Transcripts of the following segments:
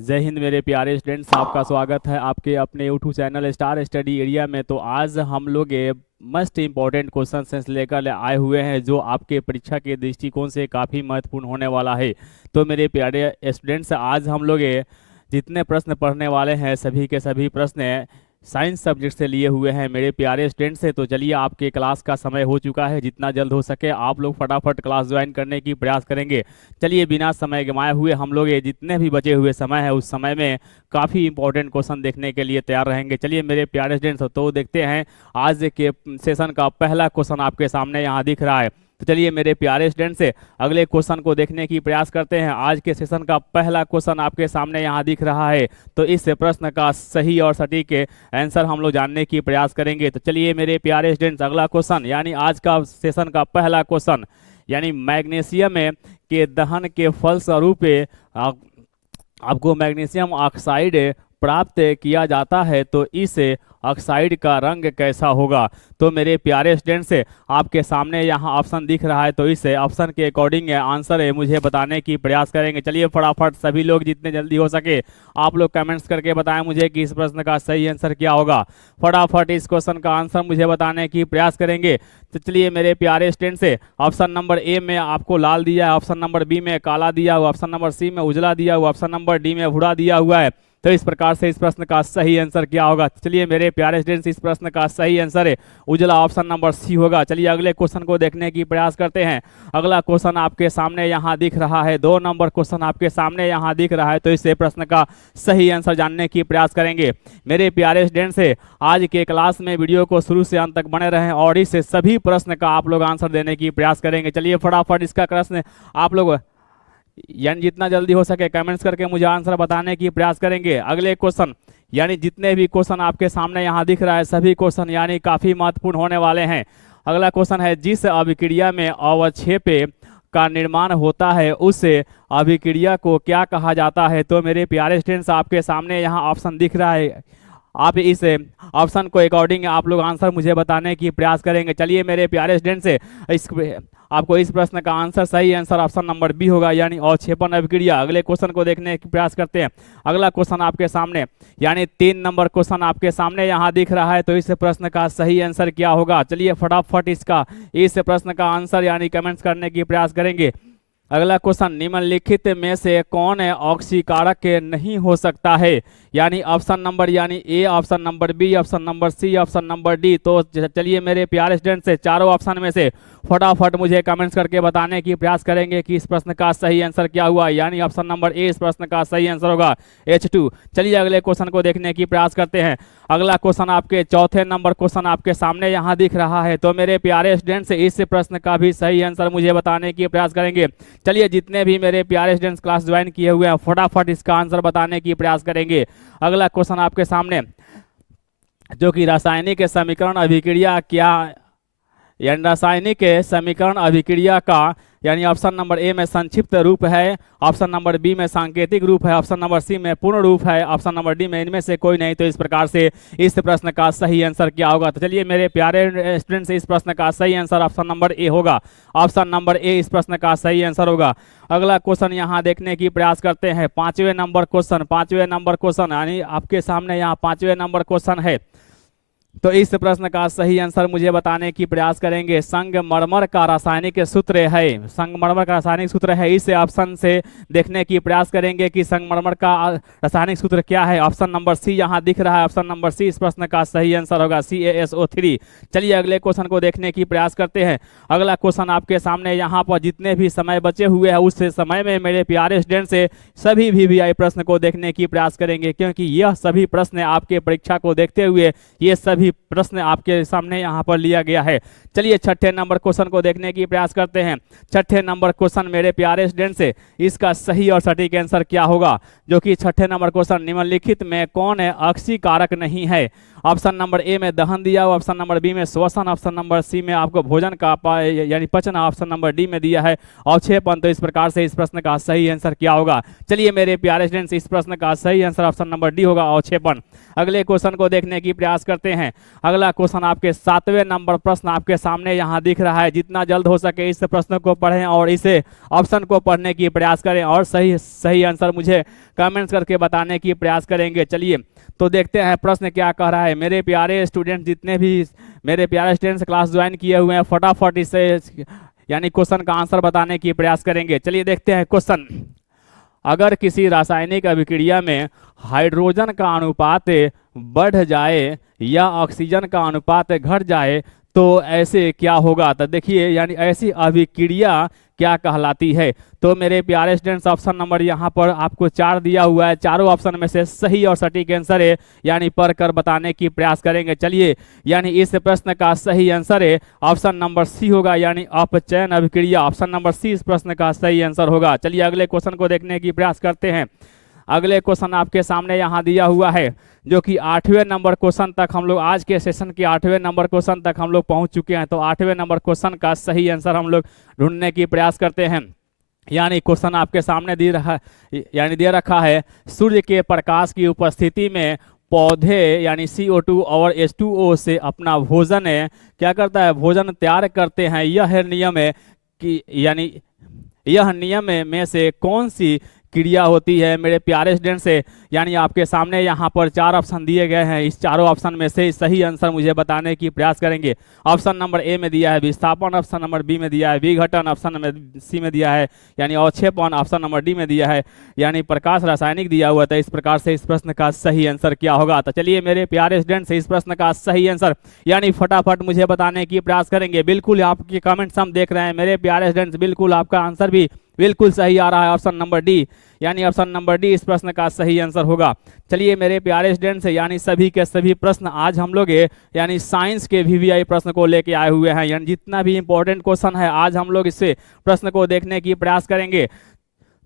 जय हिंद मेरे प्यारे स्टूडेंट्स, आपका स्वागत है आपके अपने YouTube channel star study area में। तो आज हम लोग ये मस्ट इम्पॉर्टेंट क्वेश्चन सेंस लेकर आए हुए हैं जो आपके परीक्षा के दृष्टिकोण से काफ़ी महत्वपूर्ण होने वाला है। तो मेरे प्यारे स्टूडेंट्स, आज हम लोग ये जितने प्रश्न पढ़ने वाले हैं सभी के सभी प्रश्न साइंस सब्जेक्ट से लिए हुए हैं मेरे प्यारे स्टूडेंट्स से। तो चलिए, आपके क्लास का समय हो चुका है, जितना जल्द हो सके आप लोग फटाफट क्लास ज्वाइन करने की प्रयास करेंगे। चलिए, बिना समय गंवाए हुए हम लोग ये जितने भी बचे हुए समय है उस समय में काफ़ी इंपॉर्टेंट क्वेश्चन देखने के लिए तैयार रहेंगे। चलिए मेरे प्यारे स्टूडेंट्स, तो देखते हैं आज के सेशन का पहला क्वेश्चन आपके सामने यहाँ दिख रहा है। तो चलिए मेरे प्यारे स्टूडेंट से अगले क्वेश्चन को देखने की प्रयास करते हैं। आज के सेशन का पहला क्वेश्चन आपके सामने यहाँ दिख रहा है, तो इस प्रश्न का सही और सटीक आंसर हम लोग जानने की प्रयास करेंगे। तो चलिए मेरे प्यारे स्टूडेंट्स, अगला क्वेश्चन यानी आज का सेशन का पहला क्वेश्चन यानी मैग्नीशियम के दहन के फलस्वरूप आपको मैग्नीशियम ऑक्साइड प्राप्त किया जाता है, तो इस ऑक्साइड का रंग कैसा होगा। तो मेरे प्यारे स्टूडेंट से आपके सामने यहाँ ऑप्शन दिख रहा है, तो इस ऑप्शन के अकॉर्डिंग आंसर मुझे बताने की प्रयास करेंगे। चलिए फटाफट सभी लोग जितने जल्दी हो सके आप लोग कमेंट्स करके बताएं मुझे कि इस प्रश्न का सही आंसर क्या होगा। फटाफट इस क्वेश्चन का आंसर मुझे बताने की प्रयास करेंगे। तो चलिए मेरे प्यारे स्टूडेंट से ऑप्शन नंबर ए में आपको लाल दिया है, ऑप्शन नंबर बी में काला दिया हुआ, ऑप्शन नंबर सी में उजला दिया हुआ, ऑप्शन नंबर डी में भूरा दिया हुआ है। तो इस प्रकार से इस प्रश्न का सही आंसर क्या होगा। चलिए मेरे प्यारे स्टूडेंट्स, इस प्रश्न का सही आंसर है उजला, ऑप्शन नंबर सी होगा। चलिए अगले क्वेश्चन को देखने की प्रयास करते हैं। अगला क्वेश्चन आपके सामने यहाँ दिख रहा है, 2 नंबर क्वेश्चन आपके सामने यहाँ दिख रहा है, तो इस प्रश्न का सही आंसर जानने की प्रयास करेंगे। मेरे प्यारे स्टूडेंट्स से आज के क्लास में वीडियो को शुरू से अंत तक बने रहें और इस सभी प्रश्न का आप लोग आंसर देने की प्रयास करेंगे। चलिए फटाफट इसका प्रश्न आप लोग यानी जितना जल्दी हो सके कमेंट्स करके मुझे आंसर बताने की प्रयास करेंगे। अगले क्वेश्चन यानी जितने भी क्वेश्चन आपके सामने यहाँ दिख रहा है सभी क्वेश्चन यानी काफी महत्वपूर्ण होने वाले हैं। अगला क्वेश्चन है, जिस अभिक्रिया में अवक्षेप का निर्माण होता है उस अभिक्रिया को क्या कहा जाता है। तो मेरे प्यारे स्टूडेंट्स, आपके सामने यहाँ ऑप्शन दिख रहा है, आप इस ऑप्शन को अकॉर्डिंग आप लोग आंसर मुझे बताने की प्रयास करेंगे। चलिए मेरे प्यारे स्टूडेंट्स से आपको इस प्रश्न का आंसर सही आंसर ऑप्शन नंबर बी होगा यानी अवक्षेपण अभिक्रिया। अगले क्वेश्चन को देखने की प्रयास करते हैं। अगला क्वेश्चन आपके सामने यानी 3 नंबर क्वेश्चन आपके सामने यहाँ दिख रहा है, तो इस प्रश्न का सही आंसर क्या होगा। चलिए फटाफट इस प्रश्न का आंसर यानी कमेंट्स करने की प्रयास करेंगे। अगला क्वेश्चन, निम्नलिखित में से कौन ऑक्सीकारक नहीं हो सकता है, यानी ऑप्शन नंबर यानी A, option number B, option number C, option number D. तो चलिए मेरे प्यारे स्टूडेंट से चारों ऑप्शन में से फटाफट मुझे कमेंट्स करके बताने की प्रयास करेंगे कि इस प्रश्न का सही आंसर क्या हुआ, यानी ऑप्शन नंबर ए इस प्रश्न का सही आंसर होगा H2। चलिए अगले क्वेश्चन को देखने की प्रयास करते हैं। अगला क्वेश्चन आपके चौथे नंबर क्वेश्चन आपके सामने यहाँ दिख रहा है, तो मेरे प्यारे स्टूडेंट से इस प्रश्न का भी सही आंसर मुझे बताने की प्रयास करेंगे। चलिए जितने भी मेरे प्यारे स्टूडेंट्स क्लास ज्वाइन किए हुए हैं फटाफट इसका आंसर बताने की प्रयास करेंगे। अगला क्वेश्चन आपके सामने जो कि रासायनिक समीकरण अभिक्रिया क्या यानी रासायनिक समीकरण अभिक्रिया का यानी ऑप्शन नंबर ए में संक्षिप्त रूप है, ऑप्शन नंबर बी में सांकेतिक रूप है, ऑप्शन नंबर सी में पूर्ण रूप है, ऑप्शन नंबर डी में इनमें से कोई नहीं। तो इस प्रकार से इस प्रश्न का सही आंसर क्या होगा। तो चलिए मेरे प्यारे स्टूडेंट्स, इस प्रश्न का सही आंसर ऑप्शन नंबर ए होगा, ऑप्शन नंबर ए इस प्रश्न का सही आंसर होगा। अगला क्वेश्चन यहाँ देखने की प्रयास करते हैं। 5वें नंबर क्वेश्चन यानी आपके सामने यहाँ 5वें नंबर क्वेश्चन है, तो इस प्रश्न का सही आंसर मुझे बताने की प्रयास करेंगे। संगमरमर का रासायनिक सूत्र है, संगमरमर का रासायनिक सूत्र है, इस ऑप्शन से देखने की प्रयास करेंगे कि संगमरमर का रासायनिक सूत्र क्या है। ऑप्शन नंबर सी यहाँ दिख रहा है, ऑप्शन नंबर सी इस प्रश्न का सही आंसर होगा CaSO3। चलिए अगले क्वेश्चन को देखने की प्रयास करते हैं। अगला क्वेश्चन आपके सामने यहाँ पर जितने भी समय बचे हुए हैं उस समय में मेरे प्यारे स्टूडेंट से सभी VVI प्रश्न को देखने की प्रयास करेंगे, क्योंकि यह सभी प्रश्न आपके परीक्षा को देखते हुए ये सभी प्रश्न आपके सामने यहाँ पर लिया गया है। चलिए 6ठे नंबर क्वेश्चन को देखने की प्रयास करते हैं। 6ठे नंबर क्वेश्चन मेरे प्यारे स्टूडेंट से इसका सही और सटीक आंसर क्या होगा, जो कि 6ठे नंबर क्वेश्चन, निम्नलिखित में कौन ऑक्सीकारक नहीं है। ऑप्शन नंबर ए में दहन दिया हुआ, ऑप्शन नंबर बी में श्वसन, ऑप्शन नंबर सी में आपको भोजन का यानी पचन, ऑप्शन नंबर डी में दिया है अवक्षेपण। तो इस प्रकार से इस प्रश्न का सही आंसर क्या होगा। चलिए मेरे प्यारे स्टूडेंट्स, इस प्रश्न का सही आंसर ऑप्शन नंबर डी होगा अवक्षेपण। अगले क्वेश्चन को देखने की प्रयास करते हैं। अगला क्वेश्चन आपके 7वें नंबर प्रश्न आपके सामने यहाँ दिख रहा है। जितना जल्द हो सके इस प्रश्न को पढ़ें और इसे ऑप्शन को पढ़ने की प्रयास करें और सही आंसर मुझे कमेंट्स करके बताने की प्रयास करेंगे। चलिए तो देखते हैं प्रश्न क्या कह रहा है। मेरे प्यारे स्टूडेंट, जितने भी मेरे प्यारे स्टूडेंट्स क्लास ज्वाइन किए हुए हैं, फटाफट इसे यानी क्वेश्चन का आंसर बताने की प्रयास करेंगे। चलिए देखते हैं क्वेश्चन। अगर किसी रासायनिक अभिक्रिया में हाइड्रोजन का अनुपात बढ़ जाए या ऑक्सीजन का अनुपात घट जाए तो ऐसे क्या होगा। तो देखिए यानी ऐसी अभिक्रिया क्या कहलाती है। तो मेरे प्यारे स्टूडेंट्स, ऑप्शन नंबर यहाँ पर आपको 4 दिया हुआ है। चारों ऑप्शन में से सही और सटीक आंसर है यानी पढ़कर बताने की प्रयास करेंगे। चलिए यानी इस प्रश्न का सही आंसर है ऑप्शन नंबर सी होगा, यानी अपचयन अभिक्रिया। ऑप्शन नंबर सी इस प्रश्न का सही आंसर होगा। चलिए अगले क्वेश्चन को देखने की प्रयास करते हैं। अगले क्वेश्चन आपके सामने यहाँ दिया हुआ है, जो कि 8वें नंबर क्वेश्चन तक हम लोग आज के सेशन के 8वें नंबर क्वेश्चन तक हम लोग पहुंच चुके हैं। तो 8वें नंबर क्वेश्चन का सही आंसर हम लोग ढूंढने की प्रयास करते हैं। यानी क्वेश्चन आपके सामने दे रखा है, सूर्य के प्रकाश की उपस्थिति में पौधे यानी CO2 और H2O से अपना भोजन क्या करता है, भोजन तैयार करते हैं। यह नियम है कि यानी यह नियम में से कौन सी क्रिया होती है। मेरे प्यारे स्टूडेंट से यानी आपके सामने यहाँ पर 4 ऑप्शन दिए गए हैं। इस चारों ऑप्शन में से सही आंसर मुझे बताने की प्रयास करेंगे। ऑप्शन नंबर ए में दिया है विस्थापन, ऑप्शन नंबर बी में दिया है विघटन, ऑप्शन नंबर सी में दिया है यानी अवक्षेपण, ऑप्शन नंबर डी में दिया है यानी प्रकाश रासायनिक दिया हुआ था। इस प्रकार से इस प्रश्न का सही आंसर क्या होगा। तो चलिए मेरे प्यारे स्टूडेंट से इस प्रश्न का सही आंसर यानी फटाफट मुझे बताने की प्रयास करेंगे। बिल्कुल आपके कमेंट्स हम देख रहे हैं मेरे प्यारे स्टूडेंट्स, बिल्कुल आपका आंसर भी बिल्कुल सही आ रहा है। ऑप्शन नंबर डी यानी ऑप्शन नंबर डी इस प्रश्न का सही आंसर होगा। चलिए मेरे प्यारे स्टूडेंट्स यानी सभी के सभी प्रश्न आज हम लोग यानी साइंस के VVI प्रश्न को लेके आए हुए हैं। यानी जितना भी इंपॉर्टेंट क्वेश्चन है आज हम लोग इससे प्रश्न को देखने की प्रयास करेंगे।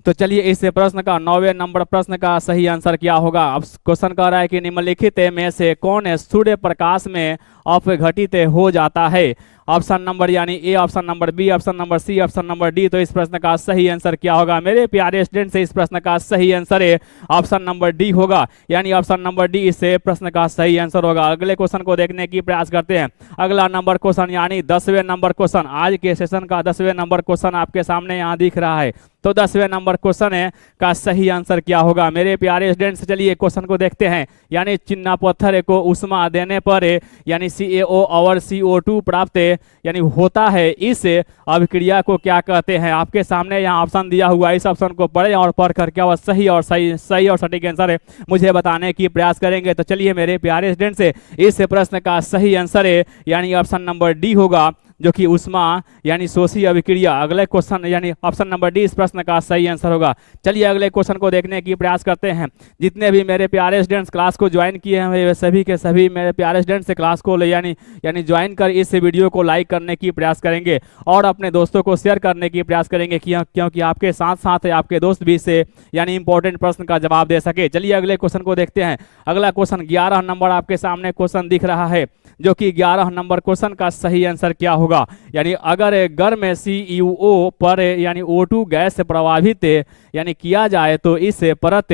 तो चलिए इस प्रश्न का 9वें नंबर प्रश्न का सही आंसर क्या होगा। अब क्वेश्चन कह रहा है कि निम्नलिखित में से कौन सूर्य प्रकाश में अपघटित हो जाता है। ऑप्शन नंबर यानी A, option number B, option number C, option number D. तो इस प्रश्न का सही आंसर क्या होगा। मेरे प्यारे स्टूडेंट से इस प्रश्न का सही आंसर है ऑप्शन नंबर डी होगा, यानी ऑप्शन नंबर डी इस प्रश्न का सही आंसर होगा। अगले क्वेश्चन को देखने की प्रयास करते हैं। अगला नंबर क्वेश्चन यानी 10वें नंबर क्वेश्चन, आज के सेशन का 10वें नंबर क्वेश्चन आपके सामने यहाँ दिख रहा है। तो 10वें नंबर क्वेश्चन का सही आंसर क्या होगा। मेरे प्यारे स्टूडेंट्स चलिए क्वेश्चन को देखते हैं। यानी चिन्ना पत्थर को उष्मा देने पर यानी CaO और CO2 प्राप्त यानी होता है, इस अभिक्रिया को क्या कहते हैं। आपके सामने यहाँ ऑप्शन दिया हुआ है, इस ऑप्शन को पढ़े और पढ़कर क्या वह सही और सटीक आंसर है मुझे बताने की प्रयास करेंगे। तो चलिए मेरे प्यारे स्टूडेंट्स इस प्रश्न का सही आंसर है यानी ऑप्शन नंबर डी होगा, जो कि उष्मा यानी शोषी अभिक्रिया। अगले क्वेश्चन यानी ऑप्शन नंबर डी इस प्रश्न का सही आंसर होगा। चलिए अगले क्वेश्चन को देखने की प्रयास करते हैं। जितने भी मेरे प्यारे स्टूडेंट्स क्लास को ज्वाइन किए हैं वे सभी के सभी मेरे प्यारे स्टूडेंट्स से क्लास को यानी ज्वाइन कर इस वीडियो को लाइक करने की प्रयास करेंगे और अपने दोस्तों को शेयर करने की प्रयास करेंगे, क्योंकि आपके साथ साथ आपके दोस्त भी इसे यानी इंपॉर्टेंट प्रश्न का जवाब दे सके। चलिए अगले क्वेश्चन को देखते हैं। अगला क्वेश्चन 11 नंबर आपके सामने क्वेश्चन दिख रहा है, जो कि 11 नंबर क्वेश्चन का सही आंसर क्या होगा। यानी अगर गर्म CuO पर यानी O2 गैस से प्रभावित यानी किया जाए तो इस परत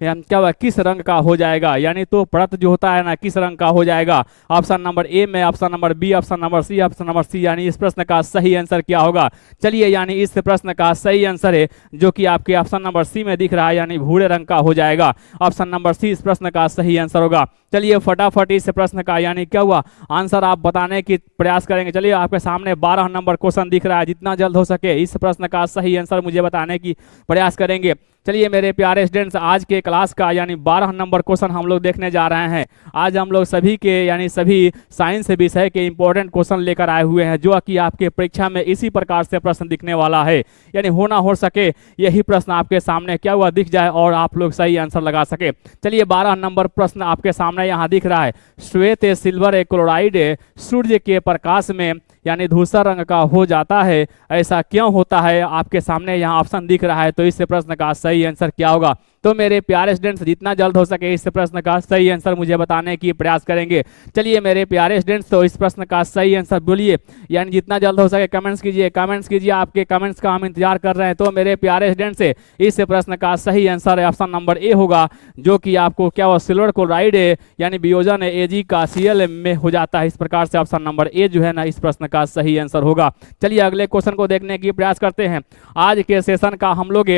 क्या हुआ किस रंग का हो जाएगा। यानी तो परत जो होता है ना किस रंग का हो जाएगा। ऑप्शन नंबर ए में, option number B, option number C, option number C. यानी इस प्रश्न का सही आंसर क्या होगा। चलिए यानी इस प्रश्न का सही आंसर है जो कि आपके ऑप्शन नंबर सी में दिख रहा है, यानी भूरे रंग का हो जाएगा। ऑप्शन नंबर सी इस प्रश्न का सही आंसर होगा। चलिए फटाफट इस प्रश्न का यानी क्या हुआ आंसर आप बताने की प्रयास करेंगे। चलिए आपके सामने 12 नंबर क्वेश्चन दिख रहा है, जितना जल्द हो सके इस प्रश्न का सही आंसर मुझे बताने की प्रयास करेंगे। चलिए मेरे प्यारे स्टूडेंट्स आज के क्लास का यानी 12 नंबर क्वेश्चन हम लोग देखने जा रहे हैं। आज हम लोग सभी के यानी सभी साइंस विषय के इंपॉर्टेंट क्वेश्चन लेकर आए हुए हैं, जो कि आपके परीक्षा में इसी प्रकार से प्रश्न दिखने वाला है। यानी होना हो सके यही प्रश्न आपके सामने क्या हुआ दिख जाए और आप लोग सही आंसर लगा सके। चलिए 12 नंबर प्रश्न आपके सामने यहाँ दिख रहा है। श्वेत सिल्वर क्लोराइड सूर्य के प्रकाश में यानी धूसर रंग का हो जाता है, ऐसा क्यों होता है। आपके सामने यहाँ ऑप्शन दिख रहा है, तो इस प्रश्न का सही आंसर क्या होगा। तो मेरे प्यारे स्टूडेंट्स जितना जल्द हो सके इस प्रश्न का सही आंसर मुझे बताने की प्रयास करेंगे। चलिए मेरे प्यारे स्टूडेंट्स तो इस प्रश्न का सही आंसर बोलिए, यानी जितना जल्द हो सके कमेंट्स कीजिए, आपके कमेंट्स का हम इंतजार कर रहे हैं। तो मेरे प्यारे स्टूडेंट्स इस प्रश्न का सही आंसर ऑप्शन नंबर ए होगा, जो कि आपको क्या हुआ सिल्वर क्लोराइड यानी वियोजन Ag का Cl में हो जाता है। इस प्रकार से ऑप्शन नंबर ए जो है ना इस प्रश्न का सही आंसर होगा। चलिए अगले क्वेश्चन को देखने की प्रयास करते हैं। आज के सेशन का हम लोग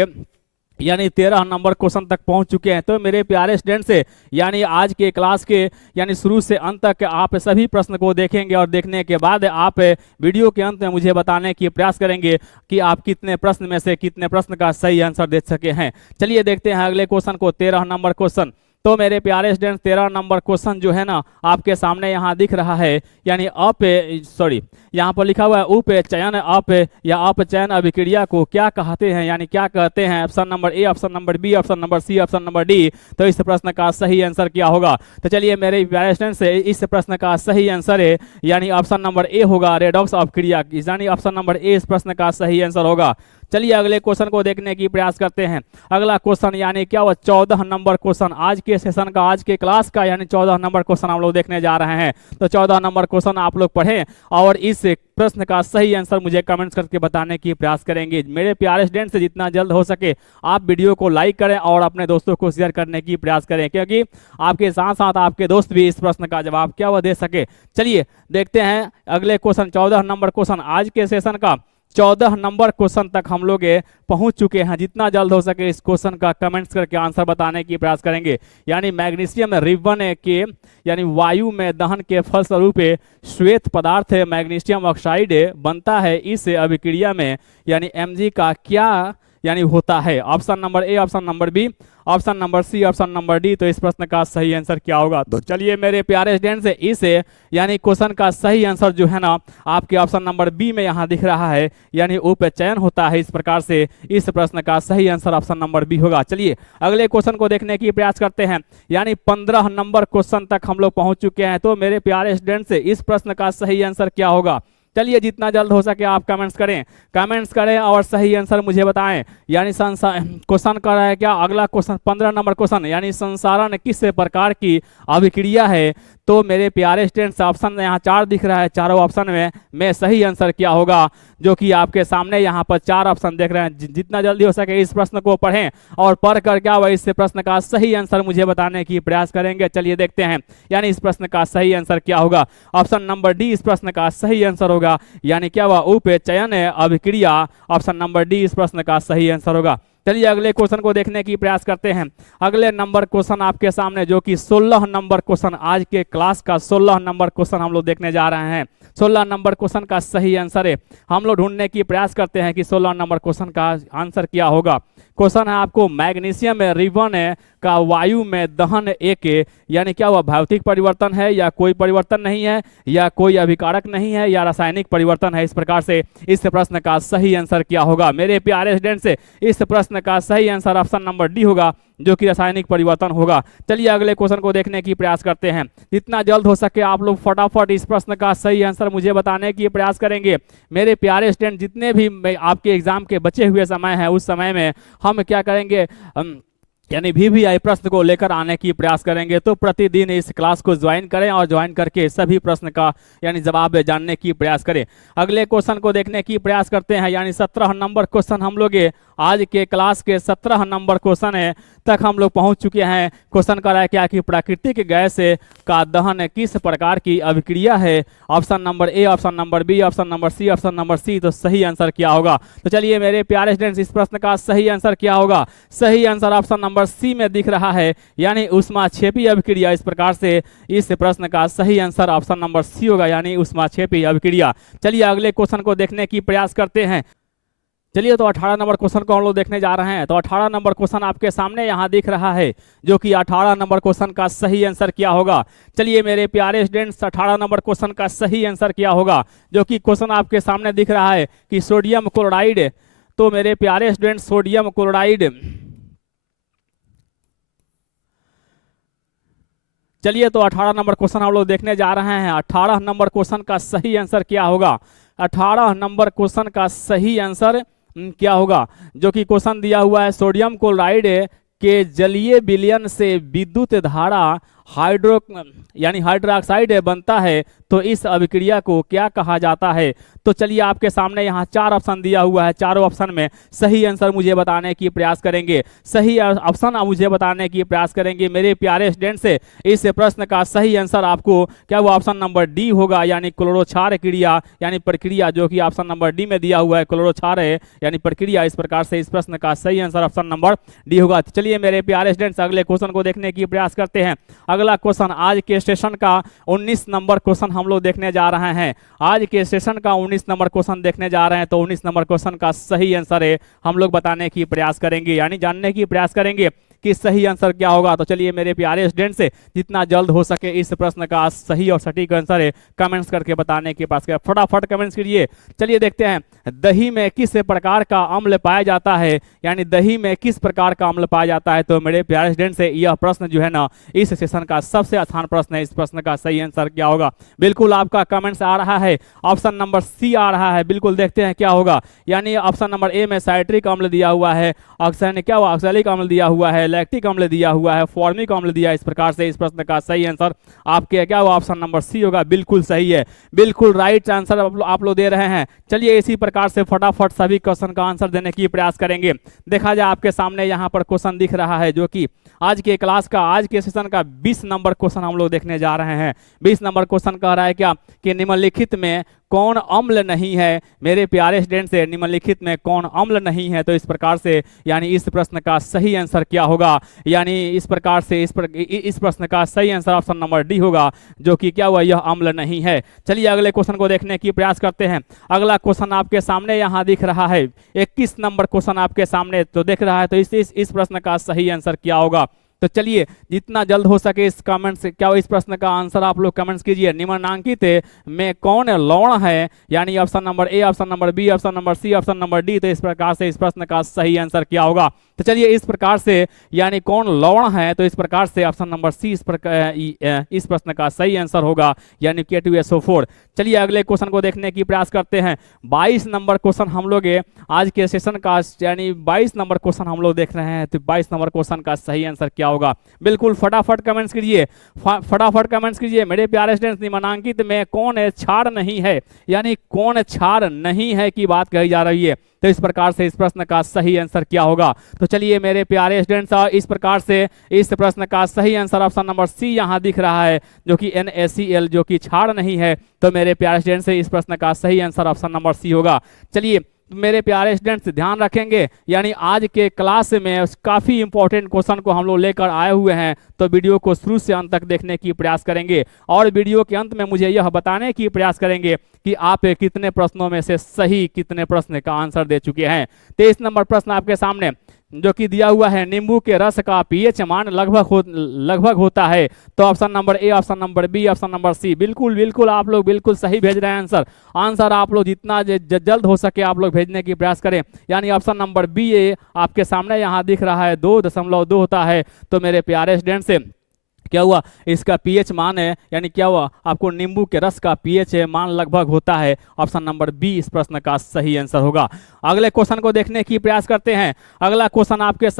यानी 13 नंबर क्वेश्चन तक पहुंच चुके हैं। तो मेरे प्यारे स्टूडेंट से यानी आज के क्लास के यानी शुरू से अंत तक आप सभी प्रश्न को देखेंगे और देखने के बाद आप वीडियो के अंत में मुझे बताने की प्रयास करेंगे कि आप कितने प्रश्न में से कितने प्रश्न का सही आंसर दे सके हैं। चलिए देखते हैं अगले क्वेश्चन को, 13 नंबर क्वेश्चन। तो मेरे प्यारे स्टूडेंट 13 नंबर क्वेश्चन जो है ना आपके सामने यहाँ दिख रहा है, यानी यहाँ पर लिखा हुआ है उप चयन या अपचयन अभिक्रिया को क्या कहते हैं, यानी क्या कहते हैं। Option number A, option number B, option number C, option number D. तो इस प्रश्न का सही आंसर क्या होगा? तो चलिए मेरे प्यारे स्टूडेंट से इस प्रश्न का सही आंसर है यानी ऑप्शन नंबर ए होगा, रेडॉक्स अभिक्रिया, यानी ऑप्शन नंबर ए इस प्रश्न का सही आंसर होगा। चलिए अगले क्वेश्चन को देखने की प्रयास करते हैं। अगला क्वेश्चन यानी क्या हुआ, 14 नंबर क्वेश्चन आज के सेशन का, आज के क्लास का, यानी 14 नंबर क्वेश्चन हम लोग देखने जा रहे हैं। तो 14 नंबर क्वेश्चन आप लोग पढ़ें और इस प्रश्न का सही आंसर मुझे कमेंट्स करके बताने की प्रयास करेंगे। मेरे प्यारे स्टूडेंट से जितना जल्द हो सके आप वीडियो को लाइक करें और अपने दोस्तों को शेयर करने की प्रयास करें, क्योंकि आपके साथ साथ आपके दोस्त भी इस प्रश्न का जवाब क्या वह दे सके। चलिए देखते हैं अगले क्वेश्चन, 14 नंबर क्वेश्चन आज के सेशन का 14 नंबर क्वेश्चन तक हम लोग पहुंच चुके हैं। जितना जल्द हो सके इस क्वेश्चन का कमेंट्स करके आंसर बताने की प्रयास करेंगे। यानी मैग्नीशियम रिबन के यानी वायु में दहन के फलस्वरूप श्वेत पदार्थ मैग्नीशियम ऑक्साइड बनता है। इस अभिक्रिया में यानी Mg का क्या यानी होता है? Option number A, option number B, option number C, option number D. तो इस प्रश्न का सही आंसर क्या होगा? तो चलिए मेरे प्यारे स्टूडेंट से इस यानी क्वेश्चन का सही आंसर जो है ना आपके ऑप्शन नंबर बी में यहाँ दिख रहा है, यानी उपचयन होता है। इस प्रकार से इस प्रश्न का सही आंसर ऑप्शन नंबर बी होगा। चलिए अगले क्वेश्चन को देखने की प्रयास करते हैं। यानी 15 नंबर क्वेश्चन तक हम लोग पहुंच चुके हैं। तो मेरे प्यारे स्टूडेंट से इस प्रश्न का सही आंसर क्या होगा? चलिए जितना जल्द हो सके आप कमेंट्स करें और सही आंसर मुझे बताएं। यानी क्वेश्चन कर रहा है क्या अगला क्वेश्चन 15 नंबर क्वेश्चन, यानी संसारण किस प्रकार की अभिक्रिया है? तो मेरे प्यारे स्टूडेंट्स ऑप्शन यहाँ 4 दिख रहा है, चारों ऑप्शन में सही आंसर क्या होगा, जो कि आपके सामने यहाँ पर 4 ऑप्शन देख रहे हैं। जितना जल्दी हो सके इस प्रश्न को पढ़ें और पढ़ कर क्या हुआ इस प्रश्न का सही आंसर मुझे बताने की प्रयास करेंगे। चलिए देखते हैं यानी इस प्रश्न का सही आंसर क्या होगा। ऑप्शन नंबर डी इस प्रश्न का सही आंसर होगा, यानी क्या हुआ उपचयन अभिक्रिया। ऑप्शन नंबर डी इस प्रश्न का सही आंसर होगा। चलिए अगले क्वेश्चन को देखने की प्रयास करते हैं। अगले नंबर क्वेश्चन आपके सामने जो कि 16 नंबर क्वेश्चन, आज के क्लास का 16 नंबर क्वेश्चन हम लोग देखने जा रहे हैं। 16 नंबर क्वेश्चन का सही आंसर है, हम लोग ढूंढने की प्रयास करते हैं कि 16 नंबर क्वेश्चन का आंसर क्या होगा। क्वेश्चन है आपको मैग्नीशियम रिबन का वायु में दहन एक यानी क्या हुआ भौतिक परिवर्तन है या कोई परिवर्तन नहीं है या कोई अभिकारक नहीं है या रासायनिक परिवर्तन है। इस प्रकार से इस प्रश्न का सही आंसर क्या होगा? मेरे प्यारे स्टूडेंट से इस प्रश्न का सही आंसर ऑप्शन नंबर डी होगा, जो कि रासायनिक परिवर्तन होगा। चलिए अगले क्वेश्चन को देखने की प्रयास करते हैं। जितना जल्द हो सके आप लोग फटाफट इस प्रश्न का सही आंसर मुझे बताने की प्रयास करेंगे। मेरे प्यारे स्टूडेंट जितने भी आपके एग्जाम के बचे हुए समय है उस समय में हम क्या करेंगे यानी VVI प्रश्न को लेकर आने की प्रयास करेंगे। तो प्रतिदिन इस क्लास को ज्वाइन करें और ज्वाइन करके सभी प्रश्न का यानी जवाब जानने की प्रयास करें। अगले क्वेश्चन को देखने की प्रयास करते हैं। यानी 17 नंबर क्वेश्चन हम लोग आज के क्लास के 17 नंबर क्वेश्चन तक हम लोग पहुंच चुके हैं। क्वेश्चन कर रहा है क्या कि प्राकृतिक गैस का दहन किस प्रकार की अभिक्रिया है? Option number A, option number B, option number C, option number C. तो सही आंसर क्या होगा? तो चलिए मेरे प्यारे स्टूडेंट्स इस प्रश्न का सही आंसर क्या होगा? सही आंसर ऑप्शन नंबर सी में दिख रहा है, यानी ऊष्माक्षेपी अभिक्रिया। इस प्रकार से इस प्रश्न का सही आंसर ऑप्शन नंबर सी होगा, यानी ऊष्माक्षेपी अभिक्रिया। चलिए अगले क्वेश्चन को देखने की प्रयास करते हैं। चलिए तो 18 नंबर क्वेश्चन को हम लोग देखने जा रहे हैं। तो 18 नंबर क्वेश्चन आपके सामने यहाँ दिख रहा है, जो कि 18 नंबर क्वेश्चन का सही आंसर क्या होगा? चलिए मेरे प्यारे स्टूडेंट्स 18 नंबर क्वेश्चन का सही आंसर क्या होगा, जो कि क्वेश्चन आपके सामने दिख रहा है कि सोडियम क्लोराइड। तो मेरे प्यारे स्टूडेंट्स सोडियम क्लोराइड, चलिए तो 18 नंबर क्वेश्चन हम लोग देखने जा रहे हैं। 18 नंबर क्वेश्चन का सही आंसर क्या होगा? 18 नंबर क्वेश्चन का सही आंसर क्या होगा, जो कि क्वेश्चन दिया हुआ है सोडियम क्लोराइड के जलीय विलयन से विद्युत धारा हाइड्रोक्साइड बनता है। तो इस अभिक्रिया को क्या कहा जाता है। तो चलिए आपके सामने यहाँ 4 ऑप्शन दिया हुआ है, चारों ऑप्शन में सही आंसर मुझे बताने की प्रयास करेंगे, सही ऑप्शन मुझे बताने की प्रयास करेंगे मेरे प्यारे स्टूडेंट से। इस प्रश्न का सही आंसर आपको क्या वो ऑप्शन नंबर डी होगा, यानी क्लोरोक्षार क्रिया यानी प्रक्रिया, जो कि ऑप्शन नंबर डी में दिया हुआ है, क्लोरोक्षार यानी प्रक्रिया। इस प्रकार से इस प्रश्न का सही आंसर ऑप्शन नंबर डी होगा। चलिए मेरे प्यारे स्टूडेंट्स अगले क्वेश्चन को देखने की प्रयास करते हैं। अगला क्वेश्चन आज के सेशन का 19 नंबर क्वेश्चन हम लोग देखने जा रहे हैं। आज के सेशन का 19 नंबर क्वेश्चन देखने जा रहे हैं। तो 19 नंबर क्वेश्चन का सही आंसर है हम लोग बताने की प्रयास करेंगे, यानी जानने की प्रयास करेंगे कि सही आंसर क्या होगा। तो चलिए मेरे प्यारे स्टूडेंट से जितना जल्द हो सके इस प्रश्न का सही और सटीक आंसर है कमेंट्स करके बताने के पास फटाफट कमेंट्स कीजिए। चलिए देखते हैं, दही में किस प्रकार का अम्ल पाया जाता है, यानी दही में किस प्रकार का अम्ल पाया जाता है। तो मेरे प्यारे स्टूडेंट से यह प्रश्न जो है ना इस सेशन का सबसे आसान प्रश्न है। इस प्रश्न का सही आंसर क्या होगा, बिल्कुल आपका कमेंट्स आ रहा है, ऑप्शन नंबर सी आ रहा है। बिल्कुल देखते हैं क्या होगा, यानी ऑप्शन नंबर ए में साइट्रिक अम्ल दिया हुआ है, ऑक्सीजन क्या हुआ ऑक्सैलिक अम्ल दिया हुआ है, लैक्टिक अम्ल दिया हुआ है, फॉर्मिक अम्ल दिया। इस प्रकार से इस प्रश्न का सही आंसर आपके क्या हुआ ऑप्शन नंबर सी होगा। बिल्कुल सही है, बिल्कुल राइट आंसर आप लोग दे रहे हैं। चलिए इसी प्रकार से फटाफट सभी क्वेश्चन का आंसर देने की प्रयास करेंगे। देखा जाए आपके सामने यहाँ पर क्वेश्चन दिख रहा है, जो कि आज के क्लास का आज के सेशन का 20 नंबर क्वेश्चन हम लोग देखने जा रहे हैं। 20 नंबर क्वेश्चन कह रहा है क्या कि निम्नलिखित में कौन अम्ल नहीं है। मेरे प्यारे स्टूडेंट से निम्नलिखित में कौन अम्ल नहीं है। तो इस प्रकार से यानी इस प्रश्न का सही आंसर क्या होगा, यानी इस प्रकार से इस प्रश्न का सही आंसर ऑप्शन नंबर डी होगा, जो कि क्या हुआ यह अम्ल नहीं है। चलिए अगले क्वेश्चन को देखने की प्रयास करते हैं। अगला क्वेश्चन आपके सामने यहाँ दिख रहा है, 21 नंबर क्वेश्चन आपके सामने तो दिख रहा है। तो इस प्रश्न का सही आंसर क्या होगा। तो चलिए जितना जल्द हो सके इस कमेंट से क्या इस प्रश्न का आंसर आप लोग कमेंट्स कीजिए। निम्नलिखित में कौन लवण है, यानी option number A, option number B, option number C, option number D. तो इस प्रकार से इस प्रश्न का सही आंसर क्या होगा। तो चलिए इस प्रकार से यानी कौन लवण है, तो इस प्रकार से ऑप्शन नंबर सी इस प्रश्न का सही आंसर होगा, यानी K2SO4। चलिए अगले क्वेश्चन को देखने की प्रयास करते हैं। 22 नंबर क्वेश्चन हम लोग आज के सेशन का यानी 22 नंबर क्वेश्चन हम लोग देख रहे हैं। तो 22 नंबर क्वेश्चन का सही आंसर क्या होगा, बिल्कुल फटाफट कमेंट्स कीजिए, फटाफट कमेंट्स कीजिए। मेरे प्यारे स्टूडेंट्स निम्नलिखित में कौन क्षार नहीं है, यानी कौन क्षार नहीं है की बात कही जा रही है। तो इस प्रकार से इस प्रश्न का सही आंसर क्या होगा। तो चलिए मेरे प्यारे स्टूडेंट्स इस प्रकार से इस प्रश्न का सही आंसर ऑप्शन नंबर सी यहाँ दिख रहा है, जो कि NaCl जो कि क्षार नहीं है। तो मेरे प्यारे स्टूडेंट्स इस प्रश्न का सही आंसर ऑप्शन नंबर सी होगा। चलिए मेरे प्यारे स्टूडेंट्स ध्यान रखेंगे, यानी आज के क्लास में काफ़ी इंपॉर्टेंट क्वेश्चन को हम लोग लेकर आए हुए हैं। तो वीडियो को शुरू से अंत तक देखने की प्रयास करेंगे और वीडियो के अंत में मुझे यह बताने की प्रयास करेंगे कि आप कितने प्रश्नों में से सही कितने प्रश्न का आंसर दे चुके हैं। 23 नंबर प्रश्न आपके सामने जो कि दिया हुआ है, नींबू के रस का पीएच मान लगभग होता है। तो option number A, option number B, option number C. बिल्कुल आप लोग बिल्कुल सही भेज रहे हैं आंसर आप लोग जितना जल्द हो सके आप लोग भेजने की प्रयास करें, यानी ऑप्शन नंबर बी आपके सामने यहाँ दिख रहा है 2.2 होता है। तो मेरे प्यारे स्टूडेंट से क्या हुआ इसका पीएच मान है, यानी क्या हुआ आपको नींबू के रस का पीएच मान लगभग होता है। ऑप्शन नंबर बी इस प्रश्न का सही आंसर होगा। अगले क्वेश्चन को देखने की प्रयास करते हैं। अगला क्वेश्चन आपके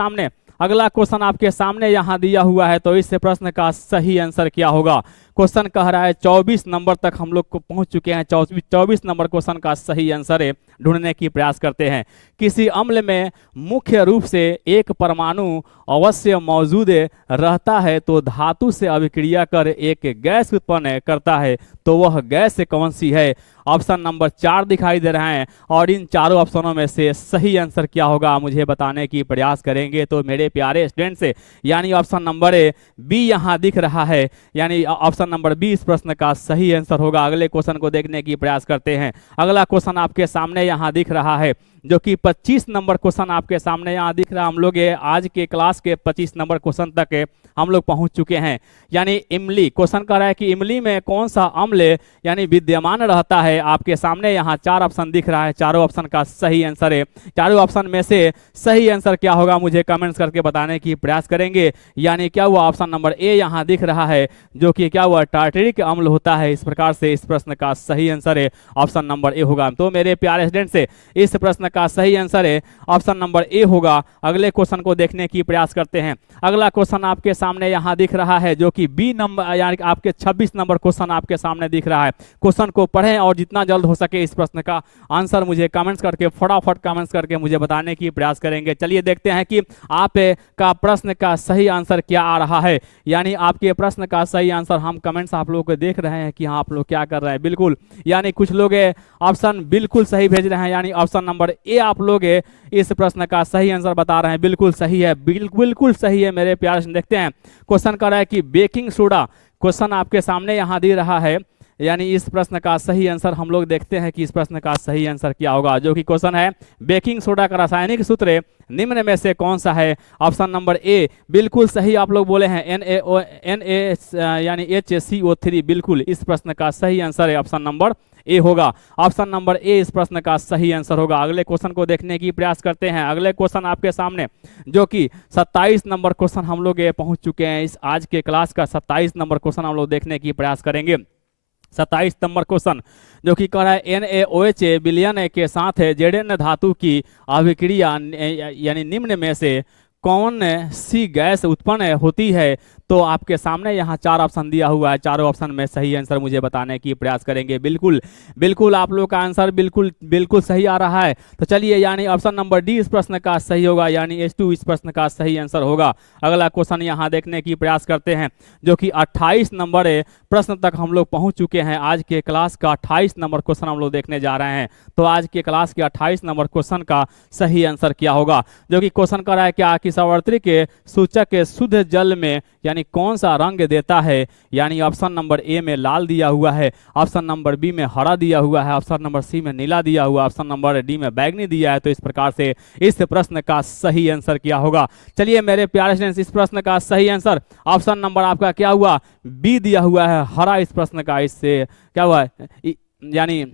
सामने यहाँ दिया हुआ है। तो इस प्रश्न का सही आंसर क्या होगा। क्वेश्चन कह रहा है 24 नंबर तक हम लोग को पहुंच चुके हैं। 24 नंबर क्वेश्चन का सही आंसर है ढूंढने की प्रयास करते हैं। किसी अम्ल में मुख्य रूप से एक परमाणु अवश्य मौजूद रहता है तो धातु से अभिक्रिया कर एक गैस उत्पन्न करता है, तो वह गैस कौन सी है। ऑप्शन नंबर 4 दिखाई दे रहे हैं और इन चारों ऑप्शनों में से सही आंसर क्या होगा मुझे बताने की प्रयास करेंगे। तो मेरे प्यारे स्टूडेंट से यानी ऑप्शन नंबर बी यहाँ दिख रहा है, यानी ऑप्शन नंबर बी इस प्रश्न का सही आंसर होगा। अगले क्वेश्चन को देखने की प्रयास करते हैं। अगला क्वेश्चन आपके सामने यहाँ दिख रहा है, जो कि 25 नंबर क्वेश्चन आपके सामने यहाँ दिख रहा है। हम लोग आज के क्लास के 25 नंबर क्वेश्चन तक हम लोग पहुंच चुके हैं। यानी इमली क्वेश्चन कह रहा है कि इमली में कौन सा अम्ल यानी विद्यमान रहता है। आपके सामने यहाँ 4 ऑप्शन दिख रहा है, चारों ऑप्शन का सही आंसर है। चारों ऑप्शन में से सही आंसर क्या होगा मुझे कमेंट्स करके बताने की प्रयास करेंगे। यानी क्या हुआ ऑप्शन नंबर ए यहाँ दिख रहा है, जो कि क्या हुआ टार्टरिक अम्ल होता है। इस प्रकार से इस प्रश्न का सही आंसर है ऑप्शन नंबर ए होगा। तो मेरे प्यारे स्टूडेंट से इस प्रश्न प्रश्न का सही आंसर है ऑप्शन नंबर ए होगा। अगले क्वेश्चन को देखने की प्रयास करते हैं। अगला क्वेश्चन आपके सामने यहाँ दिख रहा है, जो कि बी नंबर यानी आपके 26 नंबर क्वेश्चन आपके सामने दिख रहा है। क्वेश्चन को पढ़ें और जितना जल्द हो सके इस प्रश्न का आंसर मुझे कमेंट्स करके फटाफट कमेंट्स करके मुझे बताने की प्रयास करेंगे। चलिए देखते हैं कि आप का प्रश्न का सही आंसर क्या आ रहा है, यानी आपके प्रश्न का सही आंसर हम कमेंट्स आप लोग को देख रहे हैं कि हाँ आप लोग क्या कर रहे हैं। बिल्कुल, यानी कुछ लोग ऑप्शन बिल्कुल सही भेज रहे हैं, यानी ऑप्शन नंबर ए आप लोग इस प्रश्न का सही आंसर बता रहे हैं। बिल्कुल सही है, बिल्कुल सही है मेरे प्यारे से। देखते हैं क्वेश्चन कर रहा है कि बेकिंग सोडा, क्वेश्चन आपके सामने यहाँ दे रहा है, यानी इस प्रश्न का सही आंसर हम लोग देखते हैं कि इस प्रश्न का सही आंसर क्या होगा, जो कि क्वेश्चन है बेकिंग सोडा का रासायनिक सूत्र निम्न में से कौन सा है। ऑप्शन नंबर ए बिल्कुल सही आप लोग बोले हैं, Na यानी HCO3। बिल्कुल इस प्रश्न का सही आंसर है ऑप्शन नंबर ए होगा। ऑप्शन नंबर ए इस प्रश्न का सही आंसर होगा। अगले क्वेश्चन को देखने की प्रयास करते हैं। अगले क्वेश्चन आपके सामने, जो कि 27 नंबर क्वेश्चन हम लोग पहुंच चुके हैं। इस आज के क्लास का 27 नंबर क्वेश्चन हम लोग देखने की प्रयास करेंगे। 27 नंबर क्वेश्चन जो कि कह रहा है NaOH विलयन के साथ Zn धातु की अभिक्रिया यानी निम्न में से कौन सी गैस उत्पन्न होती है। तो आपके सामने यहाँ 4 ऑप्शन दिया हुआ है, चारों ऑप्शन में सही आंसर मुझे बताने की प्रयास करेंगे। बिल्कुल आप लोग का आंसर बिल्कुल सही आ रहा है। तो चलिए, यानी ऑप्शन नंबर डी इस प्रश्न का सही होगा, यानी H2 इस प्रश्न का सही आंसर होगा। अगला क्वेश्चन यहाँ देखने की प्रयास करते हैं, जो कि 28 नंबर प्रश्न तक हम लोग पहुंच चुके हैं। आज के क्लास का 28 नंबर क्वेश्चन हम लोग देखने जा रहे हैं। तो आज के क्लास के 28 नंबर क्वेश्चन का सही आंसर क्या होगा, जो कि क्वेश्चन कर रहा है क्या कि सावर्त्रिक सूचक के शुद्ध जल में यानी कौन सा रंग देता है। यानी ऑप्शन नंबर ए में लाल दिया हुआ है, ऑप्शन नंबर बी में हरा दिया हुआ है, ऑप्शन नंबर सी में नीला दिया हुआ, ऑप्शन नंबर डी में बैगनी दिया है। तो इस प्रकार से इस प्रश्न का सही आंसर क्या होगा। चलिए मेरे प्यारे स्टूडेंट्स, इस प्रश्न का सही आंसर ऑप्शन नंबर आपका क्या हुआ, बी दिया हुआ है हरा। इस प्रश्न का इससे क्या हुआ, यानी